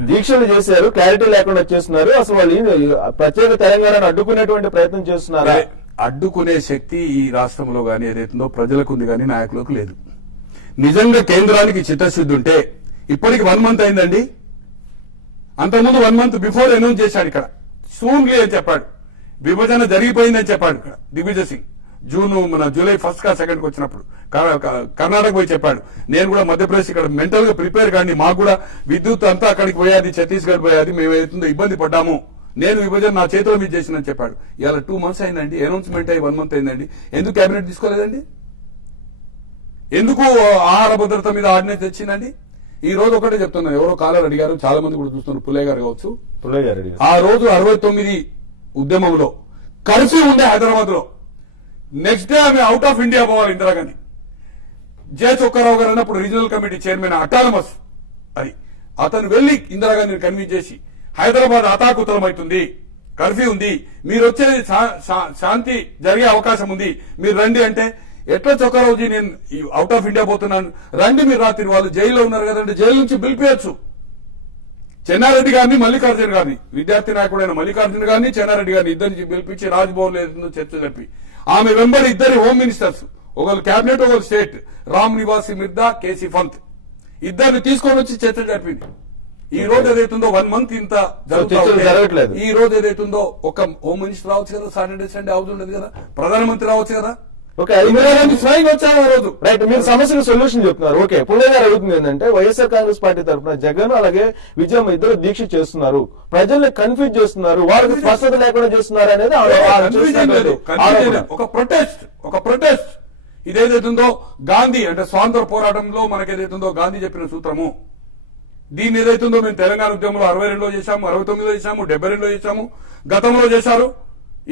దీక్షలు చేశారు, క్లారిటీ లేకుండా చేస్తున్నారు. అసలు వాళ్ళు ప్రత్యేక తెలంగాణను అడ్డుకునేటువంటి ప్రయత్నం చేస్తున్నారు. అడ్డుకునే శక్తి ఈ రాష్ట్రంలో గానీ ఏదైతుందో ప్రజలకు ఉంది కానీ నాయకులకు లేదు. నిజంగా కేంద్రానికి చిత్తశుద్ధి ఉంటే ఇప్పటికి 1 month అయిందండి. అంతకుముందు 1 month బిఫోర్ అనౌన్స్ చేశాడు. ఇక్కడ సూన్లీ అని చెప్పాడు, విభజన జరిగిపోయిందని చెప్పాడు. ఇక్కడ దిగ్విజయ్ సింగ్ మన జూలై 1st 2nd వచ్చినప్పుడు కర్ణాటక పోయి చెప్పాడు. నేను కూడా మధ్యప్రదేశ్ ఇక్కడ మెంటల్ గా ప్రిపేర్ కానీ మాకు కూడా విద్యుత్ అంతా అక్కడికి పోయేది, ఛత్తీస్గఢ్ పోయేది, మేము ఏదైతుందో ఇబ్బంది పడ్డాము, నేను విభజన నా చేతిలో మీద చేసినని చెప్పాడు. ఇవాళ 2 months అయిందండి, అనౌన్స్మెంట్ అయ్యి 1 month అయిందండి. ఎందుకు కేబినెట్ తీసుకోలేదండి? ఎందుకు ఆహార భద్రత మీద ఆర్డినెన్స్ తెచ్చిందండి? ఈ రోజు ఒకటే చెప్తున్నా, ఎవరో కాలర్ అడిగారు, చాలా మంది కూడా చూస్తున్నారు, పుల్లయ్య గారు కావచ్చు. ఆ రోజు 69 ఉద్యమంలో కర్ఫ్యూ ఉండే హైదరాబాద్ లో. నెక్స్ట్ డే ఆమె అవుట్ ఆఫ్ ఇండియా పోవాలి ఇందిరాగాంధీ. జే చొక్కారావు గారు అన్నప్పుడు రీజనల్ కమిటీ చైర్మన్ అటానమస్ అది, అతను వెళ్లి ఇందిరాగాంధీని కన్విన్స్ చేసి హైదరాబాద్ అతాకుతలం అవుతుంది, కర్ఫ్యూ ఉంది, మీరు వచ్చేది శాంతి జరిగే అవకాశం ఉంది, మీరు రండి అంటే ఎట్లా చొక్కారావుజీ నేను అవుట్ ఆఫ్ ఇండియా పోతున్నాను రండి మీరు రాత్రి, వాళ్ళు జైల్లో ఉన్నారు కదంటే జైలు నుంచి పిలిపించచ్చు. చెన్నారెడ్డి గారిని మల్లికార్జున గారిని, విద్యార్థి నాయకుడైన మల్లికార్జున గారిని చెన్నారెడ్డి గారిని ఇద్దరిని పిలిపించి రాజ్భవన్ లో చర్చ జరిపి ఆమె వెంబడి ఇద్దరి హోమ్ మినిస్టర్స్, ఒకరు కేబినెట్ ఒకరు స్టేట్, రామ్ నివాసి మిర్దా, కేసీ పంత్ ఇద్దరిని తీసుకొని వచ్చి చర్చ జరిపింది. ఈ రోజు ఏదైతుందో 1 month ఇంత జరగట్లేదు. ఈ రోజు ఏదైతుందో ఒక హోమ్ మినిస్టర్ రావచ్చు కదా, సాటర్డే సండే హౌస్ ఉండదు కదా, ప్రధానమంత్రి రావచ్చు కదా, స్వయంగా వచ్చారు ఆ రోజు. రైట్, మీరు సమస్యకు సొల్యూషన్ చెప్తున్నారు. ఓకే, పుల్లయ్య గారు అడుగుతుంది ఏంటంటే వైఎస్ఆర్ కాంగ్రెస్ పార్టీ తరఫున జగన్ అలాగే విజయం ఇద్దరు దీక్ష చేస్తున్నారు, ప్రజల్ని కన్ఫ్యూజ్ చేస్తున్నారు, వారికి స్పష్టత లేకుండా చేస్తున్నారు అనేది ఒక ప్రొటెస్ట్. ఇదేదైతుందో గాంధీ అంటే స్వాతంత్ర పోరాటంలో మనకేదైతుందో గాంధీ చెప్పిన సూత్రము, దీన్ని ఏదైతుందో మేము తెలంగాణ ఉద్యమంలో 62లో చేశాము, 69లో చేశాము, 72లో చేశాము, గతంలో చేశారు.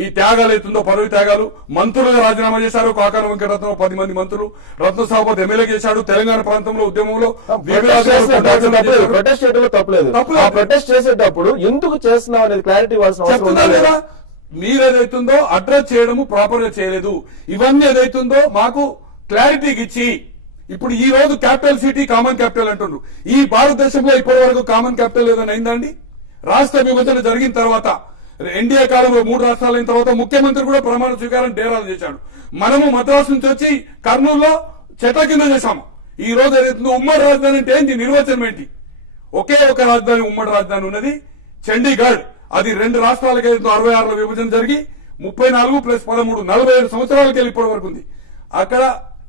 ఈ త్యాగాలు అవుతుందో పదవి త్యాగాలు, మంత్రులుగా రాజీనామా చేశారు. కాకాన వెంకటరత్నం 10 మంది మంత్రులు, రత్నసాబత్ ఎమ్మెల్యే చేశాడు. తెలంగాణ ప్రాంతంలో ఉద్యమంలో ప్రొటెస్ట్ చేయడంలో తప్పలేదు. ప్రొటెస్ట్ చేసేటప్పుడు ఎందుకు చేస్తున్నాం అనేది క్లారిటీ ఇవ్వాల్సిన అవసరం లేదా? మీరేదైతుందో అడ్రస్ చేయడము ప్రాపర్ గా చేయలేదు. ఇవన్నీ ఏదైతుందో మాకు క్లారిటీకి ఇచ్చి ఇప్పుడు ఈ రోజు క్యాపిటల్ సిటీ కామన్ క్యాపిటల్ అంటున్నారు. ఈ భారతదేశంలో ఇప్పటి వరకు కామన్ క్యాపిటల్ ఏదైనా అయిందండి? రాష్ట్ర విభజన జరిగిన తర్వాత ఎన్డీఏ కాలంలో 3 రాష్ట్రాలు అయిన తర్వాత ముఖ్యమంత్రి కూడా ప్రమాణ స్వీకారం డేరాలు చేశాడు. మనము మద్రాసు నుంచి వచ్చి కర్నూలులో చెట్ల కింద చేశాము. ఈ రోజు ఏదైతుందో ఉమ్మడి రాజధాని అంటే ఏంటి, నిర్వచనం ఏంటి? ఒకే ఒక రాజధాని, ఉమ్మడి రాజధాని ఉన్నది చండీగఢ్. అది 2 రాష్ట్రాలకి 66లో విభజన జరిగి 34 + 13 47 సంవత్సరాలకి వెళ్ళి ఇప్పటి వరకు ఉంది. అక్కడ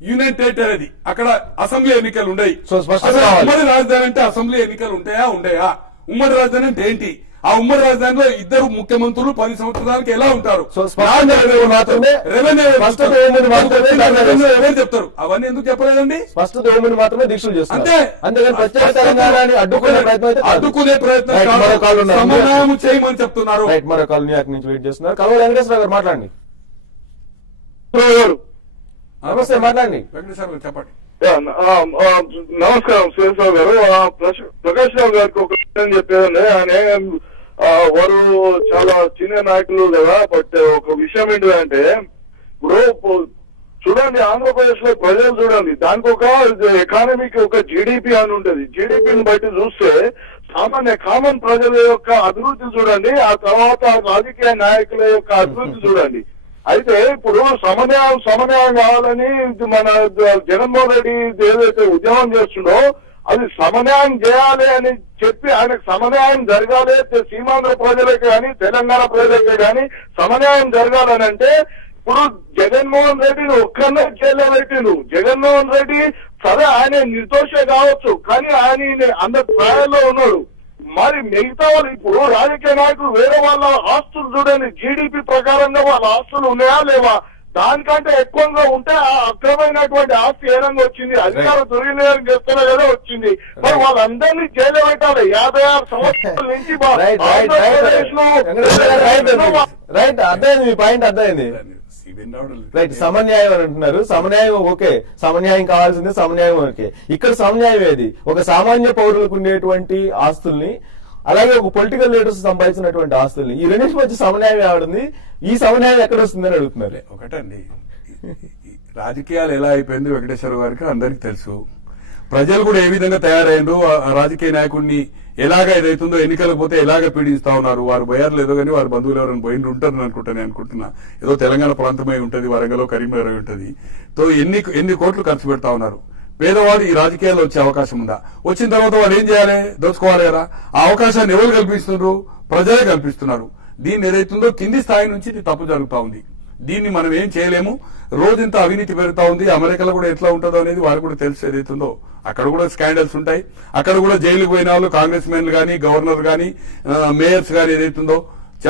యూనియన్ టెరిటరీ అది, అక్కడ అసెంబ్లీ ఎన్నికలు ఉండయి. సో స్పష్టంగా అసలు కావాలి. ఉమ్మడి రాజధాని అంటే అసెంబ్లీ ఎన్నికలు ఉండయా? ఉమ్మడి రాజధాని అంటే ఏంటి? ఆ ఉమ్మడి రాజధానిలో ఇద్దరు ముఖ్యమంత్రులు 10 సంవత్సరాలకి ఎలా ఉంటారు? సో స్పష్టంగా మాత్రమే స్పష్టత ఏముంది మాత్రమే ఎవరు చెప్తారు? అవన్నీ ఎందుకు చెప్పలేదండి? స్పష్టత ఏముంది మాత్రమే దీక్షలు చేస్తారు. అంతే. అంతేగాని ప్రత్యేక తెలంగాణని అడ్డుకునే ప్రయత్నం అయితే కాదు. అడ్డుకునే ప్రయత్నం రైట్, కాదు. మరో కాల్ ఉన్నారు. సమన్వయం చేయమని చెప్తున్నారు. రైట్, మరో కాల్ న్యూయార్క్ నుంచి వెయిట్ చేస్తున్నారు. కలవల వెంకటేశ్వర గారు మాట్లాడండి. నమస్తే, మాట్లాడండి. వెంకటేశ్వర గారు చెప్పండి. నమస్కారం శివసావు గారు. ప్రకాష్ రావు గారికి ఒక విషయం చెప్పేదండి. ఆయన వారు చాలా సీనియర్ నాయకులు కదా. బట్ ఒక విషయం ఏంటంటే, ఇప్పుడు చూడండి, ఆంధ్రప్రదేశ్ లో ప్రజలు చూడండి, దానికి ఒక ఎకానమీకి ఒక జీడిపి అని ఉంటది. జీడిపిని బట్టి చూస్తే కామన్ ప్రజల యొక్క అభివృద్ధి చూడండి, ఆ తర్వాత రాజకీయ నాయకుల యొక్క అభివృద్ధి చూడండి. అయితే ఇప్పుడు సమన్వయం కావాలని మన జగన్మోహన్ రెడ్డి ఏదైతే ఉద్యమం చేస్తుండో అది సమన్వయం చేయాలి అని చెప్పి ఆయనకు సమన్వయం జరగాలి, సీమాంధ్ర ప్రజలకే కానీ తెలంగాణ ప్రజలకే కానీ సమన్వయం జరగాలని అంటే ఇప్పుడు జగన్మోహన్ రెడ్డిని ఒక్కరినే జైల్లో పెట్టిండు. జగన్మోహన్ రెడ్డి సరే ఆయన నిర్దోషే కావచ్చు, కానీ ఆయన అందరి ప్రాయాల్లో ఉన్నాడు. మరి మిగతా వాళ్ళు ఇప్పుడు రాజకీయ నాయకులు వేరే వాళ్ళ ఆస్తులు చూడండి, జీడిపి ప్రకారంగా వాళ్ళ ఆస్తులు ఉన్నాయా లేవా? దానికంటే ఎక్కువగా ఉంటే ఆ అక్రమైనటువంటి ఆస్తి ఏ రంగా వచ్చింది? అధికార దుర్వినియోగం చేస్తున్నా కదా వచ్చింది. మరి వాళ్ళందరినీ జైలు పెట్టాలి. 56 సంవత్సరాల నుంచి ఆంధ్రప్రదేశ్ లో రైట్, అర్థమైంది, మీ పాయింట్ అర్థమైంది. రైట్, సమన్యాయం అని అంటున్నారు. సమన్యాయం ఓకే, సమన్యాయం కావాల్సిందే, సమన్యాయం ఓకే. ఇక్కడ సమన్యాయం ఏది? ఒక సామాన్య పౌరులకు ఉండేటువంటి ఆస్తుల్ని, అలాగే ఒక పొలిటికల్ లీడర్స్ సంపాదించినటువంటి ఆస్తుల్ని, ఈ రెండింటి మధ్య సమన్యాయం ఏడుంది? ఈ సమన్యాయం ఎక్కడ వస్తుందని అడుగుతున్నారు. ఒకటండి, రాజకీయాలు ఎలా అయిపోయింది వెంకటేశ్వర గారికి అందరికి తెలుసు. ప్రజలు కూడా ఏ విధంగా తయారైందో, రాజకీయ నాయకుడిని ఎలాగ ఏదైతుందో ఎన్నికలకు పోతే ఎలాగ పీడిస్తా ఉన్నారు. వారు పోయారు లేదో కానీ వారి బంధువులు ఎవరైనా పోయిన ఉంటారని అనుకుంటున్నా. ఏదో తెలంగాణ ప్రాంతమై ఉంటది, వరంగల్ కరీంనగర్ ఉంటది. తో ఎన్ని కోట్లు ఖర్చు పెడతా ఉన్నారు. పేదవాడు ఈ రాజకీయాల్లో వచ్చే అవకాశం ఉందా? వచ్చిన తర్వాత వాళ్ళు ఏం చేయాలి? దోచుకోవాలి కదా. ఆ అవకాశాన్ని ఎవరు కల్పిస్తున్నారు? ప్రజలే కల్పిస్తున్నారు. దీన్ని ఏదైతుందో కింది స్థాయి నుంచి ఇది తప్పు జరుగుతా ఉంది. దీన్ని మనం ఏం చేయలేము. రోజంతా అవినీతి పెరుగుతా ఉంది. అమెరికాలో కూడా ఎట్లా ఉంటుందో అనేది వారికి కూడా తెలుసు. ఏదైతుందో అక్కడ కూడా స్కాండల్స్ ఉంటాయి. అక్కడ కూడా జైలుకు పోయిన వాళ్ళు కాంగ్రెస్ మెన్లు కానీ, గవర్నర్ కానీ, మేయర్స్ కానీ ఏదైతుందో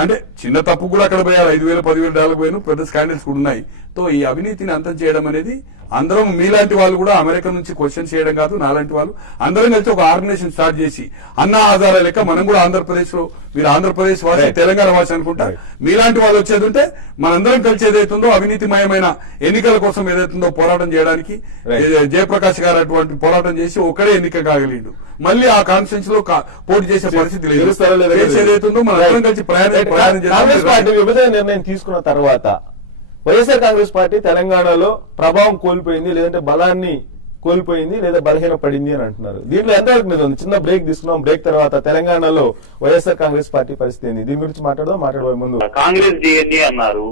అంటే చిన్న తప్పు కూడా అక్కడ పోయారు. $5,000-10,000 పోయిన పెద్ద స్కాండల్స్ కూడా ఉన్నాయి. తో ఈ అవినీతిని అంతం చేయడం అనేది అందరం మీలాంటి వాళ్ళు కూడా అమెరికా నుంచి క్వశ్చన్ చేయడం కాదు, నాలాంటి వాళ్ళు అందరం కలిసి ఒక ఆర్గనైజేషన్ స్టార్ట్ చేసి అన్న ఆధారాల లెక్క మనం కూడా ఆంధ్రప్రదేశ్ లో, మీరు ఆంధ్రప్రదేశ్ వాసి తెలంగాణ వాసి అనుకుంటా, మీలాంటి వాళ్ళు వచ్చేది ఉంటే మనందరం కలిసి ఏదైతుందో అవినీతిమయమైన ఎన్నికల కోసం ఏదైతుందో పోరాటం చేయడానికి జయప్రకాష్ గారు అటువంటి పోరాటం చేసి ఒక్కడే ఎన్నిక కాగలిండు. మళ్ళీ ఆ కాన్ఫరెన్స్ లో పోటీ చేసే పరిస్థితి లేదు. ఏదైతుందో మనం అందరం కలిసి ప్రయాణం చేయాలి. విభజన నిర్ణయం తీసుకున్న తర్వాత వైఎస్ఆర్ కాంగ్రెస్ పార్టీ తెలంగాణలో ప్రభావం కోల్పోయింది, లేదంటే బలాన్ని కోల్పోయింది, లేదా బలహీన పడింది అని అంటున్నారు. దీంట్లో ఎంతవరకు నిజం? చిన్న బ్రేక్ తీసుకున్నాం. బ్రేక్ తర్వాత తెలంగాణలో వైఎస్ఆర్ కాంగ్రెస్ పార్టీ పరిస్థితి ఏంది? దీని గురించి మాట్లాడబోయే ముందు కాంగ్రెస్ డిఎన్ఏ అన్నారు,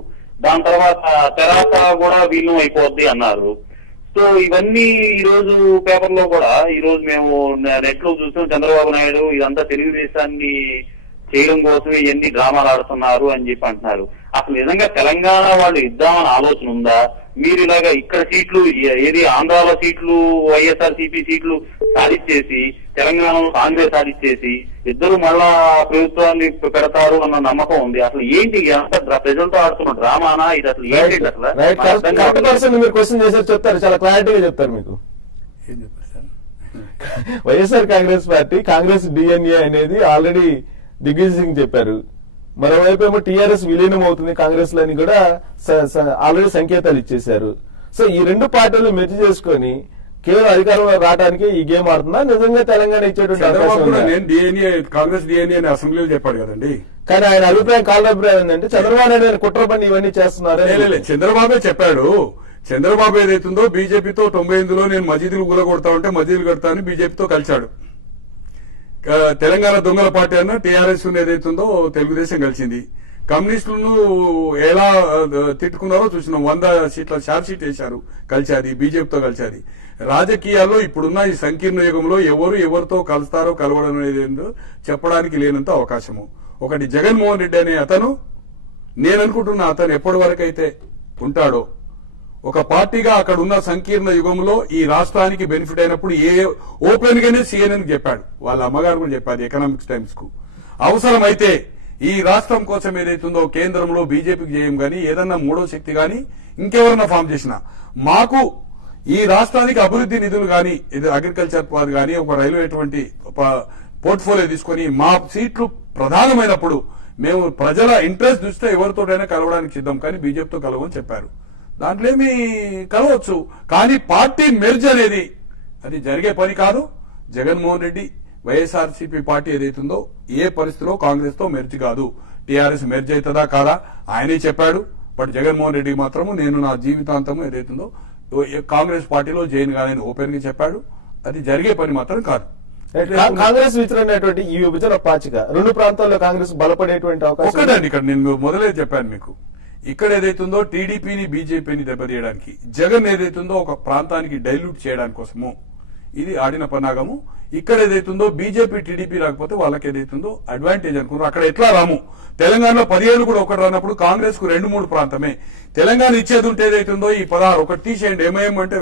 దాని తర్వాత తెరాస కూడా విలీనం అయిపోద్ది అన్నారు. సో ఇవన్నీ ఈ రోజు పేపర్ లో కూడా, ఈ రోజు మేము నెట్ లో చూసాం, చంద్రబాబు నాయుడు ఇదంతా తెలుగుదేశాన్ని చేయడం కోసం ఇవన్నీ డ్రామాలు ఆడుతున్నారు అని చెప్పి అంటున్నారు. అసలు నిజంగా తెలంగాణ వాళ్ళు ఇద్దామని ఆలోచన ఉందా? మీరు ఇలాగా ఇక్కడ సీట్లు, ఏది ఆంధ్రాలో సీట్లు వైఎస్ఆర్సీపీ సీట్లు సాధించేసి తెలంగాణలో కాంగ్రెస్ సాధించేసి ఇద్దరు మళ్ళా ప్రభుత్వాన్ని పెడతారు అన్న నమ్మకం ఉంది. అసలు ఏంటి ప్రజలతో ఆడుతున్న డ్రామానా ఇది? అసలు ఏంటి? అసలు మీరు క్వశ్చన్ చేశారు, చెప్తారు, చాలా క్లారిటీగా చెప్తారు. మీకు వైఎస్ఆర్ కాంగ్రెస్ పార్టీ, కాంగ్రెస్ డిఎన్ఏ అనేది ఆల్రెడీ దిగ్విజయ్ సింగ్ చెప్పారు. మరోవైపు ఏమో టీఆర్ఎస్ విలీనం అవుతుంది కాంగ్రెస్ లో అని కూడా ఆల్రెడీ సంకేతాలు ఇచ్చేశారు. సో ఈ రెండు పార్టీలు మెర్జ్ చేసుకుని కేవలం అధికారంలో రావడానికి ఈ గేమ్ ఆడుతున్నా? నిజంగా తెలంగాణ ఇచ్చేటువంటి కాంగ్రెస్ డిఎన్ఏ అసెంబ్లీలో చెప్పాడు కదండి. కానీ ఆయన అభిప్రాయం, కాలాభిప్రాయం ఏంటంటే చంద్రబాబు నాయుడు కుట్రపండి ఇవన్నీ చేస్తున్నారు. చంద్రబాబే చెప్పాడు. చంద్రబాబు ఏదైతుందో బీజేపీతో 98లో నేను మసీదులు కూలగొడతా ఉంటే మసీదులు కడతా అని బీజేపీతో కలిశాడు. తెలంగాణ దొంగల పార్టీ అన్న టీఆర్ఎస్ ఏదైతుందో తెలుగుదేశం కలిసింది. కమ్యూనిస్టులను ఎలా తిట్టుకున్నారో చూసినాం. 100 సీట్ల ఛార్జ్ షీట్ వేశారు, కలిసాది, బీజేపీతో కలిసాది. రాజకీయాల్లో ఇప్పుడున్న ఈ సంకీర్ణ యుగంలో ఎవరితో కలుస్తారో కలవడం అనేది ఏందో చెప్పడానికి లేనంత అవకాశము. ఒకటి జగన్మోహన్ రెడ్డి అనే అతను, నేను అనుకుంటున్నా అతను ఎప్పటి వరకు అయితే ఉంటాడో ఒక పార్టీగా అక్కడ ఉన్న సంకీర్ణ యుగంలో ఈ రాష్ట్రానికి బెనిఫిట్ అయినప్పుడు ఓపెన్ గానే CNN కి చెప్పాడు, వాళ్ళ అమ్మగారు కూడా చెప్పారు ఎకనామిక్స్ టైమ్స్ కు. అవసరమైతే ఈ రాష్ట్రం కోసం ఏదైతుందో కేంద్రంలో బీజేపీకి చేయం గానీ ఏదన్నా మూడో శక్తి గానీ ఇంకెవరన్నా ఫామ్ చేసినా మాకు ఈ రాష్ట్రానికి అభివృద్ధి నిధులు గానీ ఇది అగ్రికల్చర్ పాది గానీ ఒక రైల్వే అటువంటి పోర్ట్ఫోలియో తీసుకుని మా సీట్లు ప్రధానమైనప్పుడు మేము ప్రజల ఇంట్రెస్ట్ దృష్ట్యా ఎవరితోటైనా కలవడానికి సిద్ధం కానీ బీజేపీతో కలవని చెప్పారు. దాంట్లో ఏమి కలవచ్చు కానీ పార్టీ మెర్జ్ అనేది అది జరిగే పని కాదు. జగన్మోహన్ రెడ్డి వైఎస్ఆర్సీపీ పార్టీ ఏదైతుందో ఏ పరిస్థితిలో కాంగ్రెస్ తో మెర్జ్ కాదు. టీఆర్ఎస్ మెర్జ్ అవుతుందా కాదా ఆయనే చెప్పాడు. బట్ జగన్మోహన్ రెడ్డి మాత్రము నేను నా జీవితాంతము ఏదైతుందో కాంగ్రెస్ పార్టీలో జైన్ గానని ఓపెన్ గా చెప్పాడు. అది జరిగే పని మాత్రం కాదు. కాంగ్రెస్ విచారణటువంటి ఈ విభజన పాచిక రెండు ప్రాంతాల్లో కాంగ్రెస్ బలపడేటువంటి అవకాశం ఒకటండి. ఇక్కడ నేను మొదలే చెప్పాను మీకు, ఇక్కడ ఏదైతుందో టీడీపీని బీజేపీని దెబ్బతీయడానికి జగన్ ఏదైతుందో ఒక ప్రాంతానికి డైల్యూట్ చేయడానికి కోసము ఇది ఆడిన పన్నాగము. ఇక్కడ ఏదైతుందో బీజేపీ టీడీపీ రాకపోతే వాళ్ళకి ఏదైతుందో అడ్వాంటేజ్ అనుకున్నారు. అక్కడ ఎట్లా రాము తెలంగాణలో 17 కూడా ఒకటి రానప్పుడు కాంగ్రెస్ కు 2-3 ప్రాంతమే. తెలంగాణ ఇచ్చేది ఉంటే ఏదైతుందో ఈ 16 ఒకటి తీసేయండి. ఎంఐఎం అంటే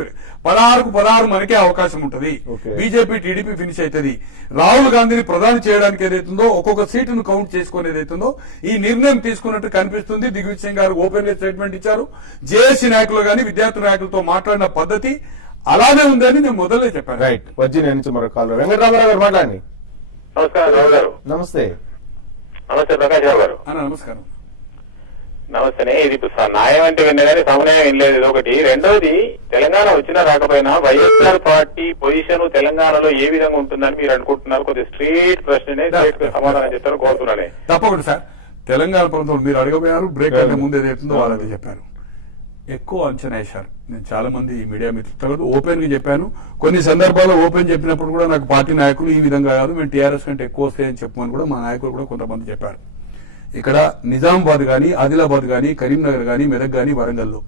16కు 16 మనకే అవకాశం ఉంటది. బీజేపీ టీడీపీ ఫినిష్ అవుతుంది. రాహుల్ గాంధీని ప్రధాని చేయడానికి ఏదైతుందో ఒక్కొక్క సీటును కౌంట్ చేసుకుని ఏదైతుందో ఈ నిర్ణయం తీసుకున్నట్టు కనిపిస్తుంది. దిగ్విజయ్ సింగ్ గారు ఓపెన్ గా స్టేట్మెంట్ ఇచ్చారు. జేఏసీ నాయకులు గానీ విద్యార్థి నాయకులతో మాట్లాడిన పద్ధతి అలానే ఉందని నేను మొదలే చెప్పాను. రైట్. వర్జీనియా నుంచి మరో కాల్ వెంకటరామారావు గారు మాట్లాడండి. నమస్కారం రావు గారు. నమస్తే. నమస్తే ప్రకాష్ రావు గారు. నమస్కారం. నమస్తే. ఇది న్యాయం అంటే విన్నగానే సమన్వయం ఏం లేదు. ఇది ఒకటి. రెండోది తెలంగాణ వచ్చినా రాకపోయినా వైఎస్ఆర్ పార్టీ పొజిషన్ తెలంగాణలో ఏ విధంగా ఉంటుందని మీరు అనుకుంటున్నారు? కొద్దిగా స్ట్రీట్ ప్రశ్ననే స్ట్రీట్ సమాధానం చెప్తారు కోరుతున్నానే. తప్పకుండా సార్. తెలంగాణ ప్రాంతంలో మీరు అడగబోయారు. బ్రేక్ అంటే ముందు ఏదైతుందో వాళ్ళది చెప్పారు. ఎక్కువ అంచనా వేశారు. నేను చాలా మంది మీడియా మిత్రులతో ఓపెన్ గా చెప్పాను. కొన్ని సందర్భాల్లో ఓపెన్ చెప్పినప్పుడు కూడా నాకు పార్టీ నాయకులు ఈ విధంగా కాదు మేము టీఆర్ఎస్ కంటే ఎక్కువ వస్తాయని చెప్పమని కూడా మా నాయకులు కూడా కొంతమంది చెప్పారు. ఇక్కడ నిజామాబాద్ గానీ ఆదిలాబాద్ గానీ కరీంనగర్ గానీ మెదక్ గానీ వరంగల్లో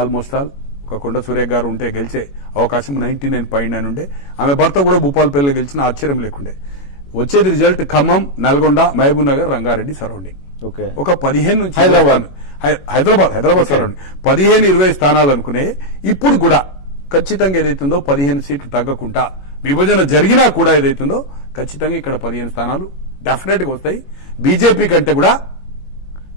ఆల్మోస్ట్ ఆల్ ఒక కొండ సూర్య గారు ఉంటే గెలిచే అవకాశం 99.9 ఉండే. ఆమె భర్త కూడా భూపాలపల్లిలో గెలిచిన ఆశ్చర్యం లేకుండే. వచ్చేది రిజల్ట్ ఖమ్మం, నల్గొండ, మహబూబ్ నగర్, రంగారెడ్డి సరౌండింగ్ ఒక 15 నుంచి హైదరాబాద్ సరౌండింగ్ 15-20 స్థానాలు అనుకునే. ఇప్పుడు కూడా ఖచ్చితంగా ఏదైతుందో 15 సీట్లు తగ్గకుండా విభజన జరిగినా కూడా ఏదైతుందో ఖచ్చితంగా ఇక్కడ 15 స్థానాలు డెఫినెట్ గా వస్తాయి. బీజేపీ కంటే కూడా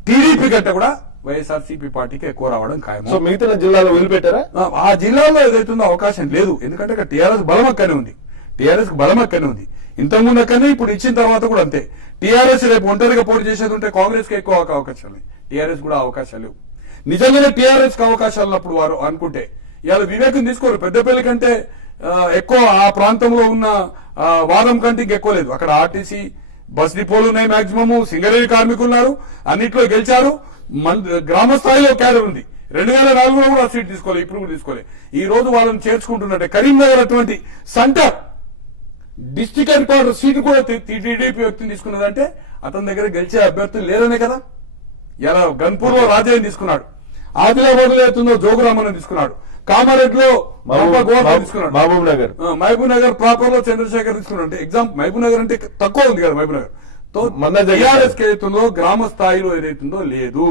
టీడీపీ కంటే కూడా వైఎస్ఆర్సీపీ పార్టీకి ఎక్కువ రావడం ఖాయం. సో మిగతా జిల్లాలో వదిలిపెట్టారా? ఆ జిల్లాలో ఏదైతుందో అవకాశం లేదు. ఎందుకంటే అక్కడ టీఆర్ఎస్ బలం అక్కనే ఉంది. టీఆర్ఎస్ కు బలం అక్కనే ఉంది. ఇంతకుముందు అక్కనే ఇప్పుడు ఇచ్చిన తర్వాత కూడా అంతే. టీఆర్ఎస్ రేపు ఒంటరిగా పోటీ చేసేది ఉంటే కాంగ్రెస్ కి ఎక్కువ అవకాశాలు, టీఆర్ఎస్ కూడా అవకాశాలు లేవు. నిజంగానే టీఆర్ఎస్ కి అవకాశాలు ఉన్నప్పుడు వారు అనుకుంటే ఇవాళ వివేకం తీసుకోరు. పెద్దపల్లి కంటే ఎక్కువ ఆ ప్రాంతంలో ఉన్న వాదం కంటే ఇంకెక్కువ లేదు. అక్కడ ఆర్టీసీ బస్ డిపోలు ఉన్నాయి, మాక్సిమం సింగరేణి కార్మికులు ఉన్నారు, అన్నిట్లో గెలిచారు. గ్రామ స్థాయిలో క్యాడర్ ఉంది. 2004లో కూడా సీట్ తీసుకోలేదు, ఇప్పుడు కూడా తీసుకోలేదు. ఈ రోజు వాళ్ళని చేర్చుకుంటున్నట్టే కరీంనగర్ అటువంటి centre district head quarter seat కూడా టీడీపీ వ్యక్తిని తీసుకున్నదంటే అతని దగ్గర గెలిచే అభ్యర్థులు లేరనే కదా. ఇలా గన్పూర్ లో రాజయ్య తీసుకున్నాడు, ఆదిలాబాద్ లో అవుతుందో జోగురామన్ తీసుకున్నాడు, కామారెడ్డిలో తీసుకున్నాడు, మహబూబ్ నగర్ ప్రాపర్ లో చంద్రశేఖర్ తీసుకున్నాడు. అంటే ఎగ్జాంపుల్ మహబూబ్ నగర్ అంటే తక్కువ ఉంది కదా. మహబూబ్ నగర్ తో టీఆర్ఎస్ ఏదైతుందో గ్రామ స్థాయిలో ఏదైతుందో లేదు.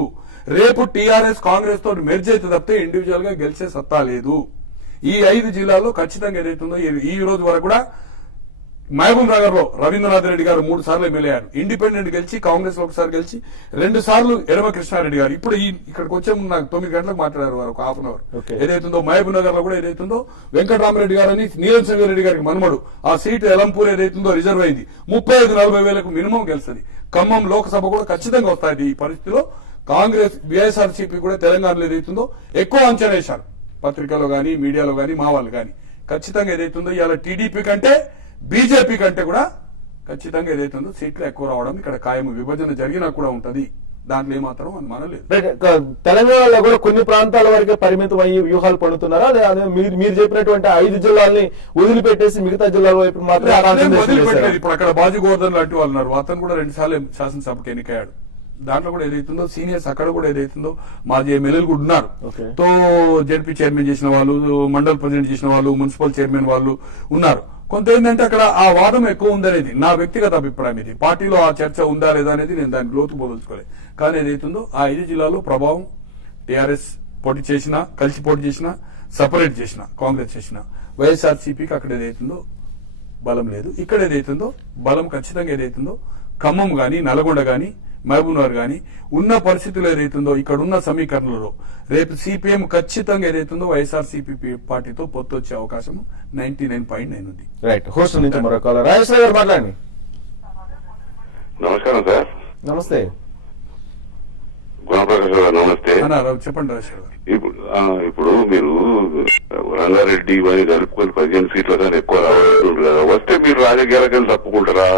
రేపు టీఆర్ఎస్ కాంగ్రెస్ తోటి మెర్జ్ అయితే తప్పితే ఇండివిజువల్ గా గెలిచే సత్తా లేదు. ఈ 5 జిల్లాల్లో ఖచ్చితంగా ఏదైతుందో ఈ రోజు వరకు కూడా మహబూబ్ నగర్ లో రవీంద్రనాథ్ రెడ్డి గారు 3 సార్లు ఎమ్మెల్యే అయ్యారు. ఇండిపెండెంట్ గెలిచి కాంగ్రెస్ లో ఒకసారి గెలిచి 2 సార్లు ఎడమ కృష్ణారెడ్డి గారు. ఇప్పుడు ఇక్కడికి వచ్చే ముందు నాకు 9 గంటలకు మాట్లాడారు వారు, ఒక హాఫ్ అన్ అవర్. ఏదైతుందో మహబూబ్ నగర్ లో కూడా ఏదైతుందో వెంకటరామరెడ్డి గారు అని నీలం సింగర్ రెడ్డి గారికి మనమడు ఆ సీటు ఎలంపూర్ ఏదైతుందో రిజర్వ్ అయింది. 35-40 వేలకు మినిమం గెలుస్తుంది. ఖమ్మం లోక్సభ కూడా ఖచ్చితంగా వస్తాయి. ఈ పరిస్థితిలో కాంగ్రెస్ వైఎస్ఆర్సీపీ కూడా తెలంగాణలో ఏదైతుందో ఎక్కువ అంచనా వేశారు. పత్రికలో గానీ మీడియాలో గానీ మా వాళ్ళు గానీ ఖచ్చితంగా ఏదైతుందో ఇవాళ టీడీపీ కంటే బీజేపీ కంటే కూడా ఖచ్చితంగా ఏదైతుందో సీట్లు ఎక్కువ రావడం ఇక్కడ ఖాయం. విభజన జరిగినా కూడా ఉంటది, దాంట్లో ఏమాత్రం అనుమానం లేదు. తెలంగాణలో కూడా కొన్ని ప్రాంతాల వరకే పరిమితం అయ్యి వ్యూహాలు పడుతున్నారా? అదే మీరు చెప్పినటువంటి 5 జిల్లాల్ని వదిలిపెట్టేసి మిగతా జిల్లాల వైపు మాత్రం వదిలిపెట్టలేదు. ఇప్పుడు అక్కడ బాజీ గోవర్ధన్ లాంటి వాళ్ళు ఉన్నారు. అతను కూడా 2 సార్లు శాసనసభకు ఎన్నికయ్యాడు. దాంట్లో కూడా ఏదైతుందో సీనియర్స్ అక్కడ కూడా ఏదైతుందో మాజీ ఎమ్మెల్యేలు కూడా ఉన్నారు. తో జడ్పీ చైర్మన్ చేసిన వాళ్ళు, మండల్ ప్రెసిడెంట్ చేసిన వాళ్ళు, మున్సిపల్ చైర్మన్ వాళ్ళు ఉన్నారు. కొంత ఏంటంటే అక్కడ ఆ వాదం ఎక్కువ ఉందనేది నా వ్యక్తిగత అభిప్రాయం. ఇది పార్టీలో ఆ చర్చ ఉందా లేదా అనేది నేను దానికి లోతు బోధించుకోలేదు. కానీ ఏదైతుందో ఆ 5 జిల్లాలో ప్రభావం టీఆర్ఎస్ పోటీ చేసినా, కలిసి పోటీ చేసినా, సపరేట్ చేసినా, కాంగ్రెస్ చేసినా వైఎస్ఆర్సీపీకి అక్కడ ఏదైతుందో బలం లేదు. ఇక్కడ ఏదైతుందో బలం ఖచ్చితంగా ఏదైతుందో ఖమ్మం గాని, నల్గొండ గాని, మహబూబ్నగర్ గాని ఉన్న పరిస్థితులు ఏదైతుందో ఇక్కడ ఉన్న సమీకరణలో రేపు సిపిఎం ఖచ్చితంగా ఏదైతుందో వైఎస్ఆర్సీపీ పార్టీతో పొత్తు వచ్చే అవకాశం 99.9 ఉంది. రైట్. హోస్ట్ నుంచి మరో కాలర్ రాజేశ్వర గారు మాట్లాడండి. నమస్కారం సార్. నమస్తే. గుణప్రకాష్ గారు నమస్తే. చెప్పండి రాజేశ్వర గారు. ఇప్పుడు మీరు రంగారెడ్డి ఇవన్నీ కలుపుకొని 15 సీట్ల కన్నా ఎక్కువ రావాలంటారు కదా, వస్తే మీరు రాజకీయాలకి తప్పుకుంటారా?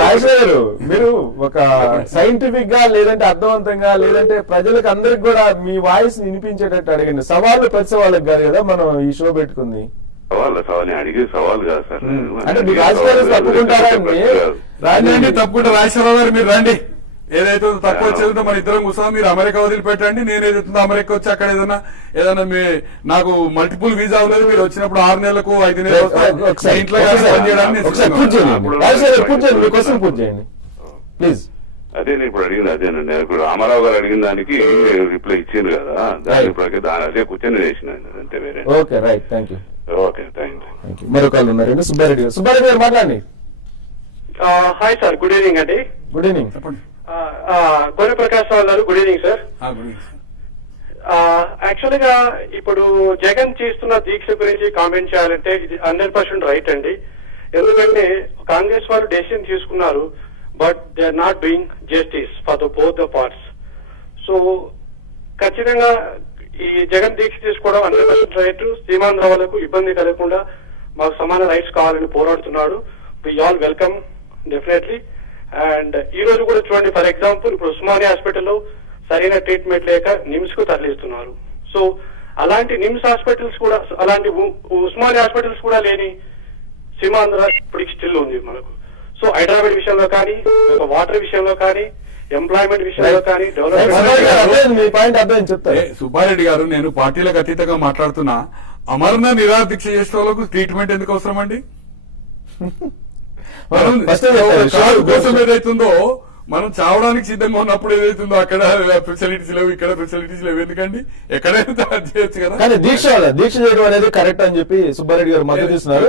రాజేశ్వర గారు, మీరు ఒక సైంటిఫిక్ గా లేదంటే అర్థవంతంగా లేదంటే ప్రజలకు అందరికి కూడా మీ వాయిస్ వినిపించేటట్టు అడగండి. సవాళ్ళు ప్రతి సవాళ్ళకి కాదు కదా మనం ఈ షో పెట్టుకుంది. సవాల్ అడిగే సవాల్ కాదు సార్. అంటే మీరు రాజకీయాలు తప్పుకుంటారా? రాండి, తప్పుకుంటే రాజేశ్వరరావు గారు మీరు రండి. ఏదైతే తక్కువ వచ్చేదో మన ఇద్దరం కూర్చొని మీరు అమెరికా వదిలిపెట్టండి, నేను ఏదైతుందో అమెరికా వచ్చి అక్కడ ఏదైనా నాకు మల్టిపుల్ వీసా అవ్వలేదు, మీరు వచ్చినప్పుడు 6 నెలలకు 5 నెలలకు ఇంట్లో ప్లీజ్. అదే నేను ఇప్పుడు అడిగింది అదేనండి. ఇప్పుడు రామారావు గారు అడిగిన దానికి రిప్లై ఇచ్చింది కదా, దాని అదే కూర్చొని వేసిన అంతే, వేరే. Okay, right, thank you. Okay, thank you. మరొక ఉన్నారు సుబ్బారెడ్డి గారు. సుబ్బారెడ్డి గారు మాట్లాడండి. హాయ్ సార్, గుడ్ ఈవినింగ్ అండి. Good evening. చెప్పండి. గోనె ప్రకాష్ రావు గారు, గుడ్ ఈవినింగ్ సార్. యాక్చువల్ గా ఇప్పుడు జగన్ చేస్తున్న దీక్ష గురించి కామెంట్ చేయాలంటే ఇది 100% రైట్ అండి. ఎందుకంటే కాంగ్రెస్ వాళ్ళు డెసిషన్ తీసుకున్నారు, but they are not doing justice for both the parts. So ఖచ్చితంగా ఈ జగన్ దీక్ష తీసుకోవడం 100% రైట్. సీమాంధ్ర వాళ్ళకు ఇబ్బంది కలగకుండా మాకు సమాన రైట్స్ కావాలని పోరాడుతున్నాడు. We all welcome definitely. And ఈ రోజు కూడా చూడండి, ఫర్ ఎగ్జాంపుల్ ఇప్పుడు ఉస్మానియా హాస్పిటల్లో సరైన ట్రీట్మెంట్ లేక నిమ్స్ కు తరలిస్తున్నారు. సో అలాంటి నిమ్స్ హాస్పిటల్స్ కూడా, అలాంటి ఉస్మానియా హాస్పిటల్స్ కూడా లేని సీమాంధ్ర ఇప్పటికి స్టిల్ ఉంది మనకు. సో హైదరాబాద్ విషయంలో కానీ, వాటర్ విషయంలో కానీ, ఎంప్లాయ్మెంట్ విషయంలో కానీ, డెవలప్మెంట్. సుబ్బారెడ్డి గారు, నేను పార్టీలకు అతీతంగా మాట్లాడుతున్నా. అమరణ నిరాహార దీక్ష చేసే వాళ్ళకు ట్రీట్మెంట్ ఎందుకు అవసరం అండి? కోసం ఏదైతుందో మనం చావడానికి సిద్ధంగా ఉన్నప్పుడు ఏదైతుందో అక్కడ ఫెసిలిటీస్ లేవు, ఇక్కడ ఫెసిలిటీస్ లేవు, ఎందుకండి? ఎక్కడైనా చేయొచ్చు కదా. కానీ దీక్ష చేయడం అనేది కరెక్ట్ అని చెప్పి సుబ్బారెడ్డి గారు మద్దతు ఇస్తున్నారు.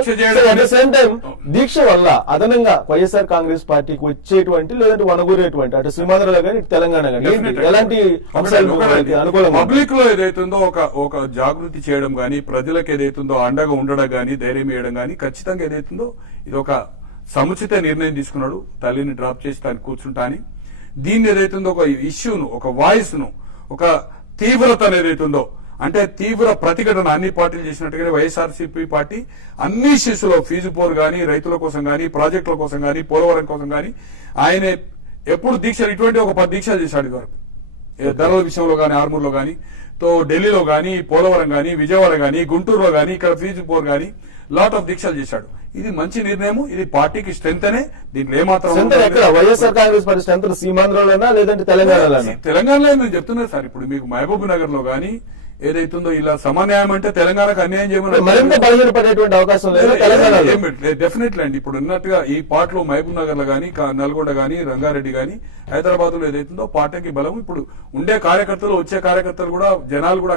అట్ ద సేమ్ టైం దీక్ష వల్ల అదనంగా వైఎస్ఆర్ కాంగ్రెస్ పార్టీకి వచ్చేటువంటి లేదంటే వనగూరేటువంటి అటు సీమాంధ్రలో కానీ ఇటు తెలంగాణ కానీ ఎలాంటి అంశాలు అనుకూలంగా పబ్లిక్ లో ఏదైతుందో ఒక జాగృతి చేయడం గానీ, ప్రజలకు ఏదైతుందో అండగా ఉండడం గానీ, ధైర్యం ఇవ్వడం గానీ ఖచ్చితంగా ఏదైతుందో ఇది ఒక సముచిత నిర్ణయం తీసుకున్నాడు. తల్లిని డ్రాప్ చేసి తను కూర్చుంటా అని దీన్ని ఏదైతుందో ఒక ఇష్యూను, ఒక వాయిస్ ను, ఒక తీవ్రత ఏదైతుందో అంటే తీవ్ర ప్రతిఘటన అన్ని పార్టీలు చేసినట్టుగానే వైఎస్ఆర్సీపీ పార్టీ అన్ని ఇష్యూస్లో ఫీజు పోరు గానీ, రైతుల కోసం గానీ, ప్రాజెక్టుల కోసం గానీ, పోలవరం కోసం గానీ ఆయన ఎప్పుడు దీక్షలు ఇటువంటి ఒక 10 దీక్షలు చేశాడు ఇదివరకు. ధరల విషయంలో గానీ, ఆర్మూర్లో గానీ, ఢిల్లీలో గానీ, పోలవరం గానీ, విజయవాడ గానీ, గుంటూరులో గానీ, ఇక్కడ ఫీజు పోరు గానీ లాట్ ఆఫ్ దీక్షలు చేశాడు. ఇది మంచి నిర్ణయం, ఇది పార్టీకి స్ట్రెంత్ అనే. దీంట్లో ఏమాత్రం వైఎస్ఆర్ కాంగ్రెస్ పార్టీ స్ట్రెంత్ సీమాంధ్రలోనా లేదంటే తెలంగాణలో నేను చెప్తున్నా సార్. ఇప్పుడు మీకు మహబూబ్ నగర్ లో గానీ ఏదైతుందో ఇలా సమన్యాయం అంటే తెలంగాణకు అన్యాయం చేయమని మరింత బలహీనపడేటువంటి అవకాశం లేదు తెలంగాణలో. డెఫినెట్లీ అండి. ఇప్పుడు ఉన్నట్టుగా ఈ పార్టీలో మహబూబ్ నగర్ లో గానీ, నల్గొండ గానీ, రంగారెడ్డి గానీ, హైదరాబాద్ లో ఏదైతుందో పార్టీకి బలం. ఇప్పుడు ఉండే కార్యకర్తలు, వచ్చే కార్యకర్తలు కూడా జనాలు కూడా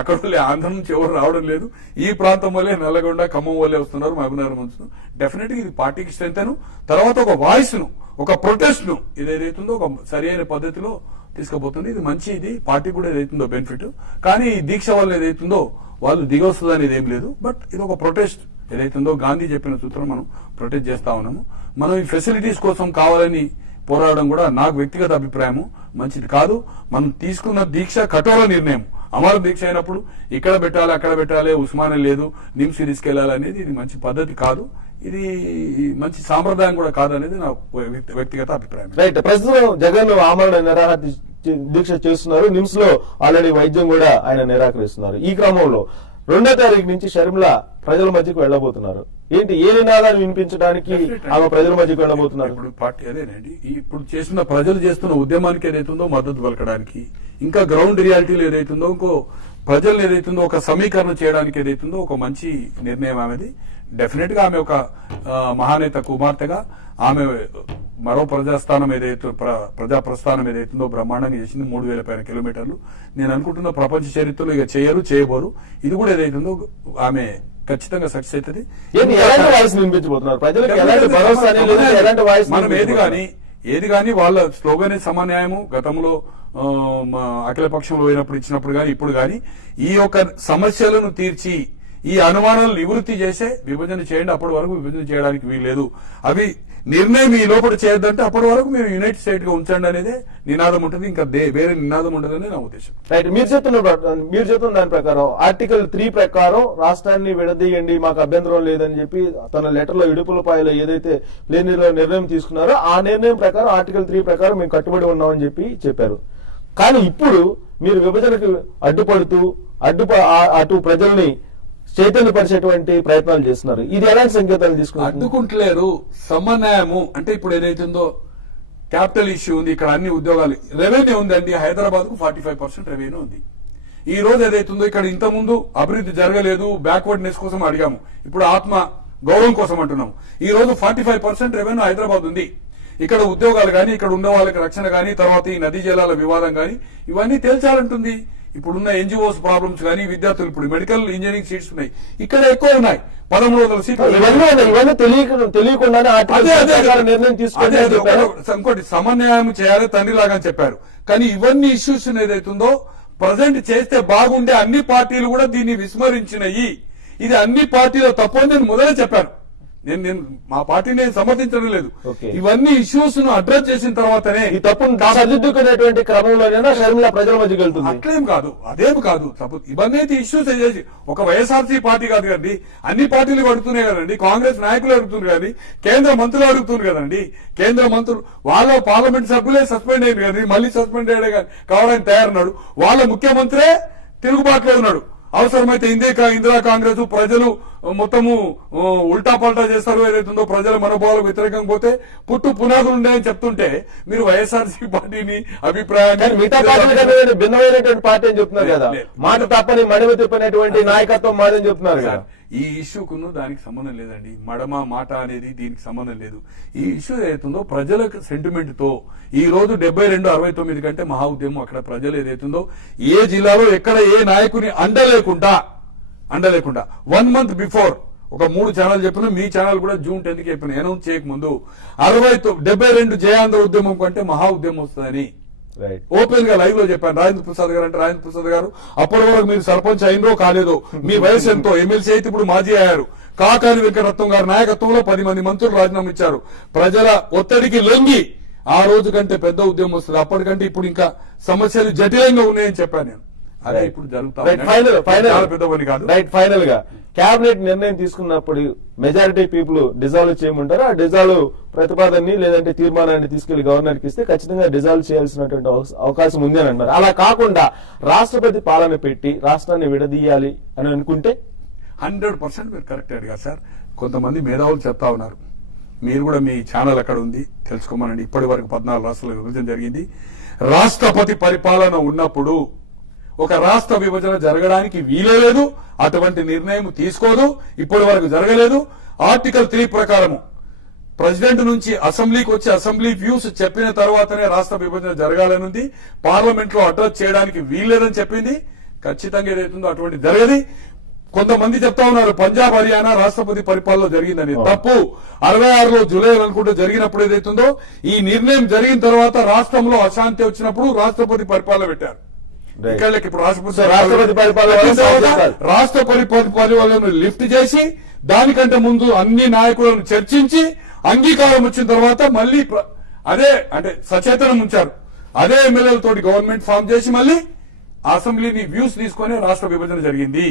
అక్కడ ఆంధ్ర నుంచి ఎవరు రావడం లేదు. ఈ ప్రాంతం వల్లే నల్గొండ, ఖమ్మం వల్లే వస్తున్నారు, మహబూబ్ నగర్ వస్తున్నారు. డెఫినెట్ గా ఇది పార్టీకి స్ట్రెంత్ అను. తర్వాత ఒక వాయిస్ ను, ఒక ప్రొటెస్ట్ ను ఇదేదైతుందో ఒక సరి అయిన పద్ధతిలో తీసుకుపోతుంది. ఇది మంచి, ఇది పార్టీ కూడా ఏదైతుందో బెనిఫిట్. కానీ ఈ దీక్ష వల్ల ఏదైతుందో వాళ్ళు దిగొస్తుంది అనేది ఏం లేదు. బట్ ఇది ఒక ప్రొటెస్ట్ ఏదైతుందో గాంధీ చెప్పిన సూత్రం మనం ప్రొటెస్ట్ చేస్తా ఉన్నాము. మనం ఈ ఫెసిలిటీస్ కోసం కావాలని పోరాడడం కూడా నాకు వ్యక్తిగత అభిప్రాయము మంచిది కాదు. మనం తీసుకున్న దీక్ష కఠోర నిర్ణయం. అమర దీక్ష అయినప్పుడు ఇక్కడ పెట్టాలి, అక్కడ పెట్టాలి, ఉస్మానియా లేదు, నిమ్స్ తీసుకెళ్లాలి అనేది ఇది మంచి పద్ధతి కాదు. ఇది మంచి సాంప్రదాయం కూడా కాదు అనేది నా వ్యక్తిగత అభిప్రాయం. రైట్. ప్రస్తుతం జగన్ ఆమరణ నిరాహార దీక్ష చేస్తున్నారు. నిమ్స్ లో ఆల్రెడీ వైద్యం కూడా ఆయన నిరాకరిస్తున్నారు. ఈ క్రమంలో 2వ తారీఖు నుంచి షర్మిల ప్రజల మధ్యకు వెళ్లబోతున్నారు. ఏంటి, ఏ నినాదాలు వినిపించడానికి ఆమె ప్రజల మధ్యకు వెళ్లబోతున్నారు? ఇప్పుడు పార్టీ అదేనండి, ఇప్పుడు చేసిన ప్రజలు చేస్తున్న ఉద్యమానికి ఏదైతుందో మద్దతు పలకడానికి, ఇంకా గ్రౌండ్ రియాలిటీలు ఏదైతుందో, ఇంకో ప్రజలు ఏదైతుందో ఒక సమీకరణ చేయడానికి ఏదైతుందో ఒక మంచి నిర్ణయం ఆమెది. డెఫినెట్ గా ఆమె ఒక మహానేత కుమార్తెగా ఆమె మరో ప్రజాస్థానం ఏదైతే ప్రజా ప్రస్థానం ఏదైతుందో బ్రహ్మాండంగా చేసింది 3000 పైన కిలోమీటర్లు. నేను అనుకుంటున్న ప్రపంచ చరిత్రలో ఇక చేయబోరు. ఇది కూడా ఏదైతుందో ఆమె ఖచ్చితంగా సక్సెస్ అవుతుంది. ఎలాంటి వాయిస్ వినిపించబోతున్నారు ప్రజలకు? ఎలాంటి భరోసా అనేది లేదు, ఎలాంటి వాయిస్ మనం ఏది కానీ వాళ్ళ స్లోగనే సమన్యాయము. గతంలో అఖిల పక్షంలో పోయినప్పుడు ఇచ్చినప్పుడు కానీ ఇప్పుడు కానీ ఈ యొక్క సమస్యలను తీర్చి ఈ అనుమానాలను నివృత్తి చేసే విభజన చేయండి, అప్పటి వరకు విభజన చేయడానికి వీల్లేదు, అవి నిర్ణయం ఈ లోపల చేయొద్దంటే అప్పటి వరకు మీరు యునైటెడ్ స్టేట్ గా ఉంచండి అనేది నినాదం ఉంటుంది. ఇంకా వేరే నినాదం ఉండదని నా ఉద్దేశం. రైట్. మీరు చెప్తున్న దాని ప్రకారం ఆర్టికల్ 3 ప్రకారం రాష్ట్రాన్ని విడదీయండి, మాకు అభ్యంతరం లేదని చెప్పి తన లెటర్ లో ఇడుపులపాయలో ఏదైతే ప్లేనరీలో నిర్ణయం తీసుకున్నారో ఆ నిర్ణయం ప్రకారం ఆర్టికల్ 3 ప్రకారం మేము కట్టుబడి ఉన్నామని చెప్పారు. కానీ ఇప్పుడు మీరు విభజనకు అడ్డుపడుతూ అటు ప్రజల్ని చైతన్యపరిచేటువంటి ప్రయత్నాలు చేస్తున్నారు. ఇది ఎలాంటి సంకేతాలు తీసుకున్నారు? అడ్డుకుంటలేరు. సమన్వయము అంటే ఇప్పుడు ఏదైతుందో క్యాపిటల్ ఇష్యూ ఉంది, ఇక్కడ అన్ని ఉద్యోగాలు, రెవెన్యూ ఉందండి. హైదరాబాద్ కు 45% రెవెన్యూ ఉంది. ఈ రోజు ఏదైతుందో ఇక్కడ ఇంత ముందు అభివృద్ధి జరగలేదు, బ్యాక్వర్డ్నెస్ కోసం అడిగాము, ఇప్పుడు ఆత్మ గౌరవం కోసం అంటున్నాము. ఈ రోజు 45% రెవెన్యూ హైదరాబాద్ ఉంది. ఇక్కడ ఉద్యోగాలు కానీ, ఇక్కడ ఉన్న వాళ్ళకి రక్షణ కానీ, తర్వాత ఈ నదీ జలాల వివాదం కానీ ఇవన్నీ తేల్చాలంటుంది. ఇప్పుడున్న ఎన్జిఓస్ ప్రాబ్లమ్స్ కానీ, విద్యార్థులు ఇప్పుడు మెడికల్ ఇంజనీరింగ్ సీట్స్ ఉన్నాయి, ఇక్కడ ఎక్కువ ఉన్నాయి, 1300 సీట్లు. ఇవన్నీ తెలియకుండానే ఇంకోటి సమన్వయం చేయాలి తండ్రి లాగా చెప్పారు. కానీ ఇవన్నీ ఇష్యూస్ ఏదైతుందో ప్రజెంట్ చేస్తే బాగుండే అన్ని పార్టీలు కూడా దీన్ని విస్మరించినాయి. ఇది అన్ని పార్టీల తప్పు అని నేను మొదలే చెప్పాను. నేను మా పార్టీని సమర్థించడం లేదు. ఇవన్నీ ఇష్యూస్ ను అడ్రస్ చేసిన తర్వాతనే ఈ తప్పును సరిదిద్దుకునేటువంటి క్రమంలోనే షర్మిల ప్రజల మధ్యకి వెళ్తుంది. అట్లేం కాదు, అదేం కాదు. ఇవన్నీ ఇష్యూస్ చేసి ఒక వైఎస్ఆర్సీ పార్టీ కాదు కదండి, అన్ని పార్టీలు అడుగుతున్నాయి కదండి, కాంగ్రెస్ నాయకులు అడుగుతున్నారు కదండి, కేంద్ర మంత్రులు అడుగుతున్నారు కదండి. కేంద్ర మంత్రులు వాళ్ళ పార్లమెంట్ సభ్యులే సస్పెండ్ అయ్యారు కదండి, మళ్ళీ సస్పెండ్ అయ్యే కావడానికి తయారున్నాడు. వాళ్ళ ముఖ్యమంత్రే తిరుగుబాటులో ఉన్నాడు. అవసరమైతే ఇందిరా కాంగ్రెస్ ప్రజలు మొత్తము ఉల్టా పల్టా చేస్తారు, ఏదైతుందో ప్రజల మనోభావాలకు వ్యతిరేకంగా పోతే పుట్టు పునాదులు ఉన్నాయని చెప్తుంటే మీరు వైఎస్ఆర్సీ పార్టీని అభిప్రాయాన్ని మిగతా పార్టీలు భిన్నమైనటువంటి పార్టీ అని చెప్తున్నారు కదా, మాట తప్పని మడిమ తిప్పనేటువంటి నాయకత్వం మాదని చెప్తున్నారు కదా. ఈ ఇష్యూకును దానికి సంబంధం లేదండి. మడమ మాట అనేది దీనికి సంబంధం లేదు. ఈ ఇష్యూ ఏదైతుందో ప్రజల సెంటిమెంట్ తో ఈ రోజు 72-69 కంటే మహా ఉద్యమం అక్కడ ప్రజలు ఏదైతుందో ఏ జిల్లాలో ఎక్కడ ఏ నాయకుని అండలేకుండా 1 month బిఫోర్ ఒక 3 ఛానల్ చెప్పిన, మీ ఛానల్ కూడా June 10కి చెప్పిన, అనౌన్స్ చేయకముందు 72 జయాంధ్ర ఉద్యమం కంటే మహా ఉద్యమం వస్తుందని ఓపెన్ గా లైవ్ లో చెప్పాను. రాజేంద్ర ప్రసాద్ గారు అంటే రాజేంద్ర ప్రసాద్ గారు అప్పటి వరకు మీరు సర్పంచ్ అయినో కాలేదో, మీ వయసు ఎంతో, ఎమ్మెల్సీ అయితే ఇప్పుడు మాజీ అయ్యారు. కాకాని వెంకటరత్నం గారి నాయకత్వంలో 10 మంది మంత్రులు రాజీనామా ఇచ్చారు. ప్రజల ఒత్తిడికి లొంగి ఆ రోజు కంటే పెద్ద ఉద్యమం వస్తుంది. అప్పటికంటే ఇప్పుడు ఇంకా సమస్యలు జటిలంగా ఉన్నాయని చెప్పాను నేను. అదే ఇప్పుడు జరుగుతుంది కాదు. రైట్. ఫైనల్ గా కేబినెట్ నిర్ణయం తీసుకున్నప్పుడు మెజారిటీ పీపుల్ డిజాల్వ్ చేయమంటారు. ఆ డిజాల్వ్ ప్రతిపాదనని లేదంటే తీర్మానాన్ని తీసుకెళ్లి గవర్నర్ కి ఇస్తే ఖచ్చితంగా డిజాల్వ్ చేయాల్సినటువంటి అవకాశం ఉంది అని అన్నారు. అలా కాకుండా రాష్ట్రపతి పాలన పెట్టి రాష్ట్రాన్ని విడదీయాలి అని అనుకుంటే 100% మీరు కరెక్ట్ అడిగారు సార్. కొంతమంది మేధావులు చెప్తా ఉన్నారు, మీరు కూడా మీ ఛానల్ అక్కడ ఉంది తెలుసుకోమనండి. ఇప్పటి వరకు 14 రాష్ట్రాల విభజన జరిగింది. రాష్ట్రపతి పరిపాలన ఉన్నప్పుడు ఒక రాష్ట్ర విభజన జరగడానికి వీలే లేదు, అటువంటి నిర్ణయం తీసుకోదు, ఇప్పటి వరకు జరగలేదు. ఆర్టికల్ 3 ప్రకారము ప్రెసిడెంట్ నుంచి అసెంబ్లీకి వచ్చి అసెంబ్లీ వ్యూస్ చెప్పిన తర్వాతనే రాష్ట్ర విభజన జరగాలనుంది. పార్లమెంట్ లో అడ్రస్ చేయడానికి వీల్లేదని చెప్పింది. ఖచ్చితంగా ఏదైతుందో అటువంటి జరగది. కొంతమంది చెప్తా ఉన్నారు పంజాబ్ హర్యానా రాష్ట్రపతి పరిపాలన జరిగిందని. తప్పు. 66లో జూలై అనుకుంటూ జరిగినప్పుడు ఏదైతుందో ఈ నిర్ణయం జరిగిన తర్వాత రాష్ట్రంలో అశాంతి వచ్చినప్పుడు రాష్ట్రపతి పరిపాలన పెట్టారు. ఇప్పుడు రాష్ట్రపతి పరిపాలనను లిఫ్ట్ చేసి దానికంటే ముందు అన్ని నాయకులను చర్చించి అంగీకారం వచ్చిన తర్వాత మళ్ళీ అదే అంటే సచేతనం ఉంచారు. అదే ఎమ్మెల్యేలతోటి గవర్నమెంట్ ఫామ్ చేసి మళ్ళీ అసెంబ్లీని వ్యూస్ తీసుకుని రాష్ట్ర విభజన జరిగింది.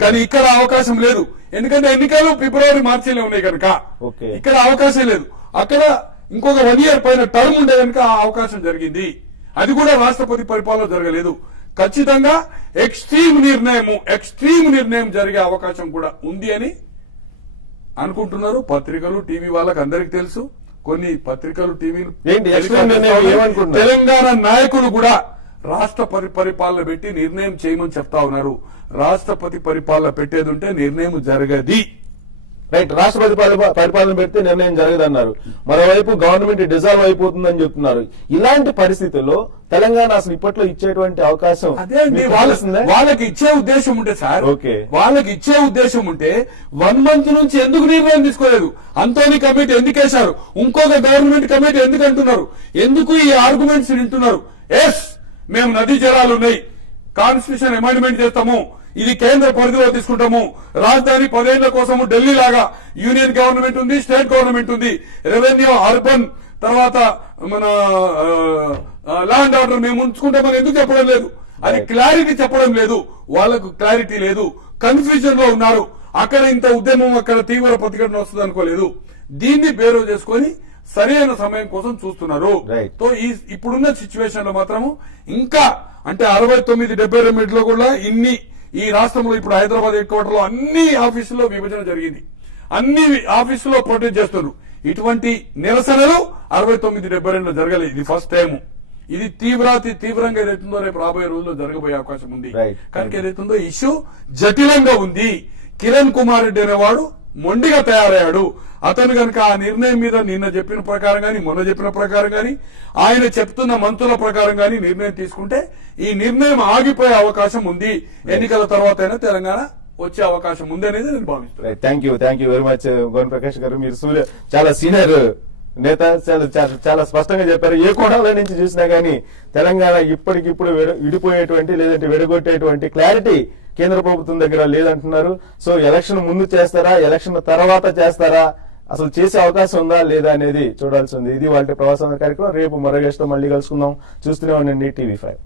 కానీ ఇక్కడ అవకాశం లేదు, ఎందుకంటే ఎన్నికలు February, Marchలో ఉన్నాయి కనుక ఇక్కడ అవకాశం లేదు. అక్కడ ఇంకొక 1 year పైన టర్మ్ ఉండే కనుక ఆ అవకాశం జరిగింది. అది కూడా రాష్ట్రపతి పరిపాలన జరగలేదు. ఖచ్చితంగా ఎక్స్ట్రీమ్ నిర్ణయం జరిగే అవకాశం కూడా ఉంది అని అనుకుంటున్నారు పత్రికలు, టీవీ వాళ్ళకి అందరికి తెలుసు. కొన్ని పత్రికలు, టీవీలు, తెలంగాణ నాయకులు కూడా రాష్ట్రపతి పరిపాలన పెట్టి నిర్ణయం చేయమని చెప్తా ఉన్నారు. రాష్ట్రపతి పరిపాలన పెట్టేది ఉంటే నిర్ణయం జరగది. రైట్. రాష్ట్రపతి పరిపాలన పెడితే నిర్ణయం జరగదన్నారు. మరోవైపు గవర్నమెంట్ డిజాల్వ్ అయిపోతుందని చెప్తున్నారు. ఇలాంటి పరిస్థితుల్లో తెలంగాణ అసలు ఇప్పట్లో ఇచ్చేటువంటి అవకాశం అదే అండి, వాళ్ళకి ఇచ్చే ఉద్దేశం ఉంటే సార్, ఓకే, వాళ్ళకి ఇచ్చే ఉద్దేశం ఉంటే 1 month నుంచి ఎందుకు నిర్ణయం తీసుకోలేదు? అంతోని కమిటీ ఎందుకు వేశారు? ఇంకొక గవర్నమెంట్ కమిటీ ఎందుకు అంటున్నారు? ఎందుకు ఈ ఆర్గ్యుమెంట్స్ వింటున్నారు? ఎస్, మేము నదీ జలాలు ఉన్నాయి, కాన్స్టిట్యూషన్ అమెండ్మెంట్ చేస్తాము, ఇది కేంద్ర పరిధిలో తీసుకుంటాము, రాజధాని 10 ఏళ్ల కోసం ఢిల్లీ లాగా యూనియన్ గవర్నమెంట్ ఉంది, స్టేట్ గవర్నమెంట్ ఉంది, రెవెన్యూ, అర్బన్, తర్వాత మన ల్యాండ్ ఆర్డర్ మేము ఉంచుకుంటామని ఎందుకు చెప్పడం లేదు? అది క్లారిటీ చెప్పడం లేదు. వాళ్లకు క్లారిటీ లేదు, కన్ఫ్యూజన్ లో ఉన్నారు. అక్కడ ఇంత ఉద్యమం, అక్కడ తీవ్ర ప్రతిఘటన వస్తుంది అనుకోలేదు. దీన్ని బేరో చేసుకుని సరైన సమయం కోసం చూస్తున్నారు. సో ఇప్పుడున్న సిచ్యువేషన్ లో మాత్రము ఇంకా అంటే 69-72 లో కూడా ఇన్ని ఈ రాష్ట్రంలో ఇప్పుడు హైదరాబాద్ హెడ్ క్వార్టర్ లో అన్ని ఆఫీసుల్లో విభజన జరిగింది, అన్ని ఆఫీసుల్లో ప్రొటెస్ట్ చేస్తున్నారు. ఇటువంటి నిరసనలు 69-72 జరగలేదు. ఇది ఫస్ట్ టైం. ఇది తీవ్రంగా ఏదైతుందో రేపు రాబోయే రోజుల్లో జరగబోయే అవకాశం ఉంది. కనుక ఏదైతుందో ఇష్యూ జటిలంగా ఉంది. కిరణ్ కుమార్ రెడ్డి అనేవాడు మొండిగా తయారయ్యాడు. అతను కనుక ఆ నిర్ణయం మీద నిన్న చెప్పిన ప్రకారం గాని, మొన్న చెప్పిన ప్రకారం గాని, ఆయన చెప్తున్న మంత్రుల ప్రకారం గాని నిర్ణయం తీసుకుంటే ఈ నిర్ణయం ఆగిపోయే అవకాశం ఉంది. ఎన్నికల తర్వాత అయినా తెలంగాణ వచ్చే అవకాశం ఉంది అనేది నేను భావిస్తున్నాను. Thank you very much Gone Prakash గారు. మీరు చాలా సీనియర్ నేత, చాలా స్పష్టంగా చెప్పారు. ఏ కోణాల నుంచి చూసినా గానీ తెలంగాణ ఇప్పటికిప్పుడు విడిపోయేటువంటి లేదంటే విడగొట్టేటువంటి క్లారిటీ కేంద్ర ప్రభుత్వం దగ్గర లేదంటున్నారు. సో ఎలక్షన్ ముందు చేస్తారా, ఎలక్షన్ తర్వాత చేస్తారా, అసలు చేసే అవకాశం ఉందా లేదా అనేది చూడాల్సి ఉంది. ఇది వాళ్ళ ప్రవాసం కార్యక్రమం. రేపు మరో గెస్ట్ మళ్ళీ కలుసుకుందాం. చూస్తూనే ఉండండి TV5.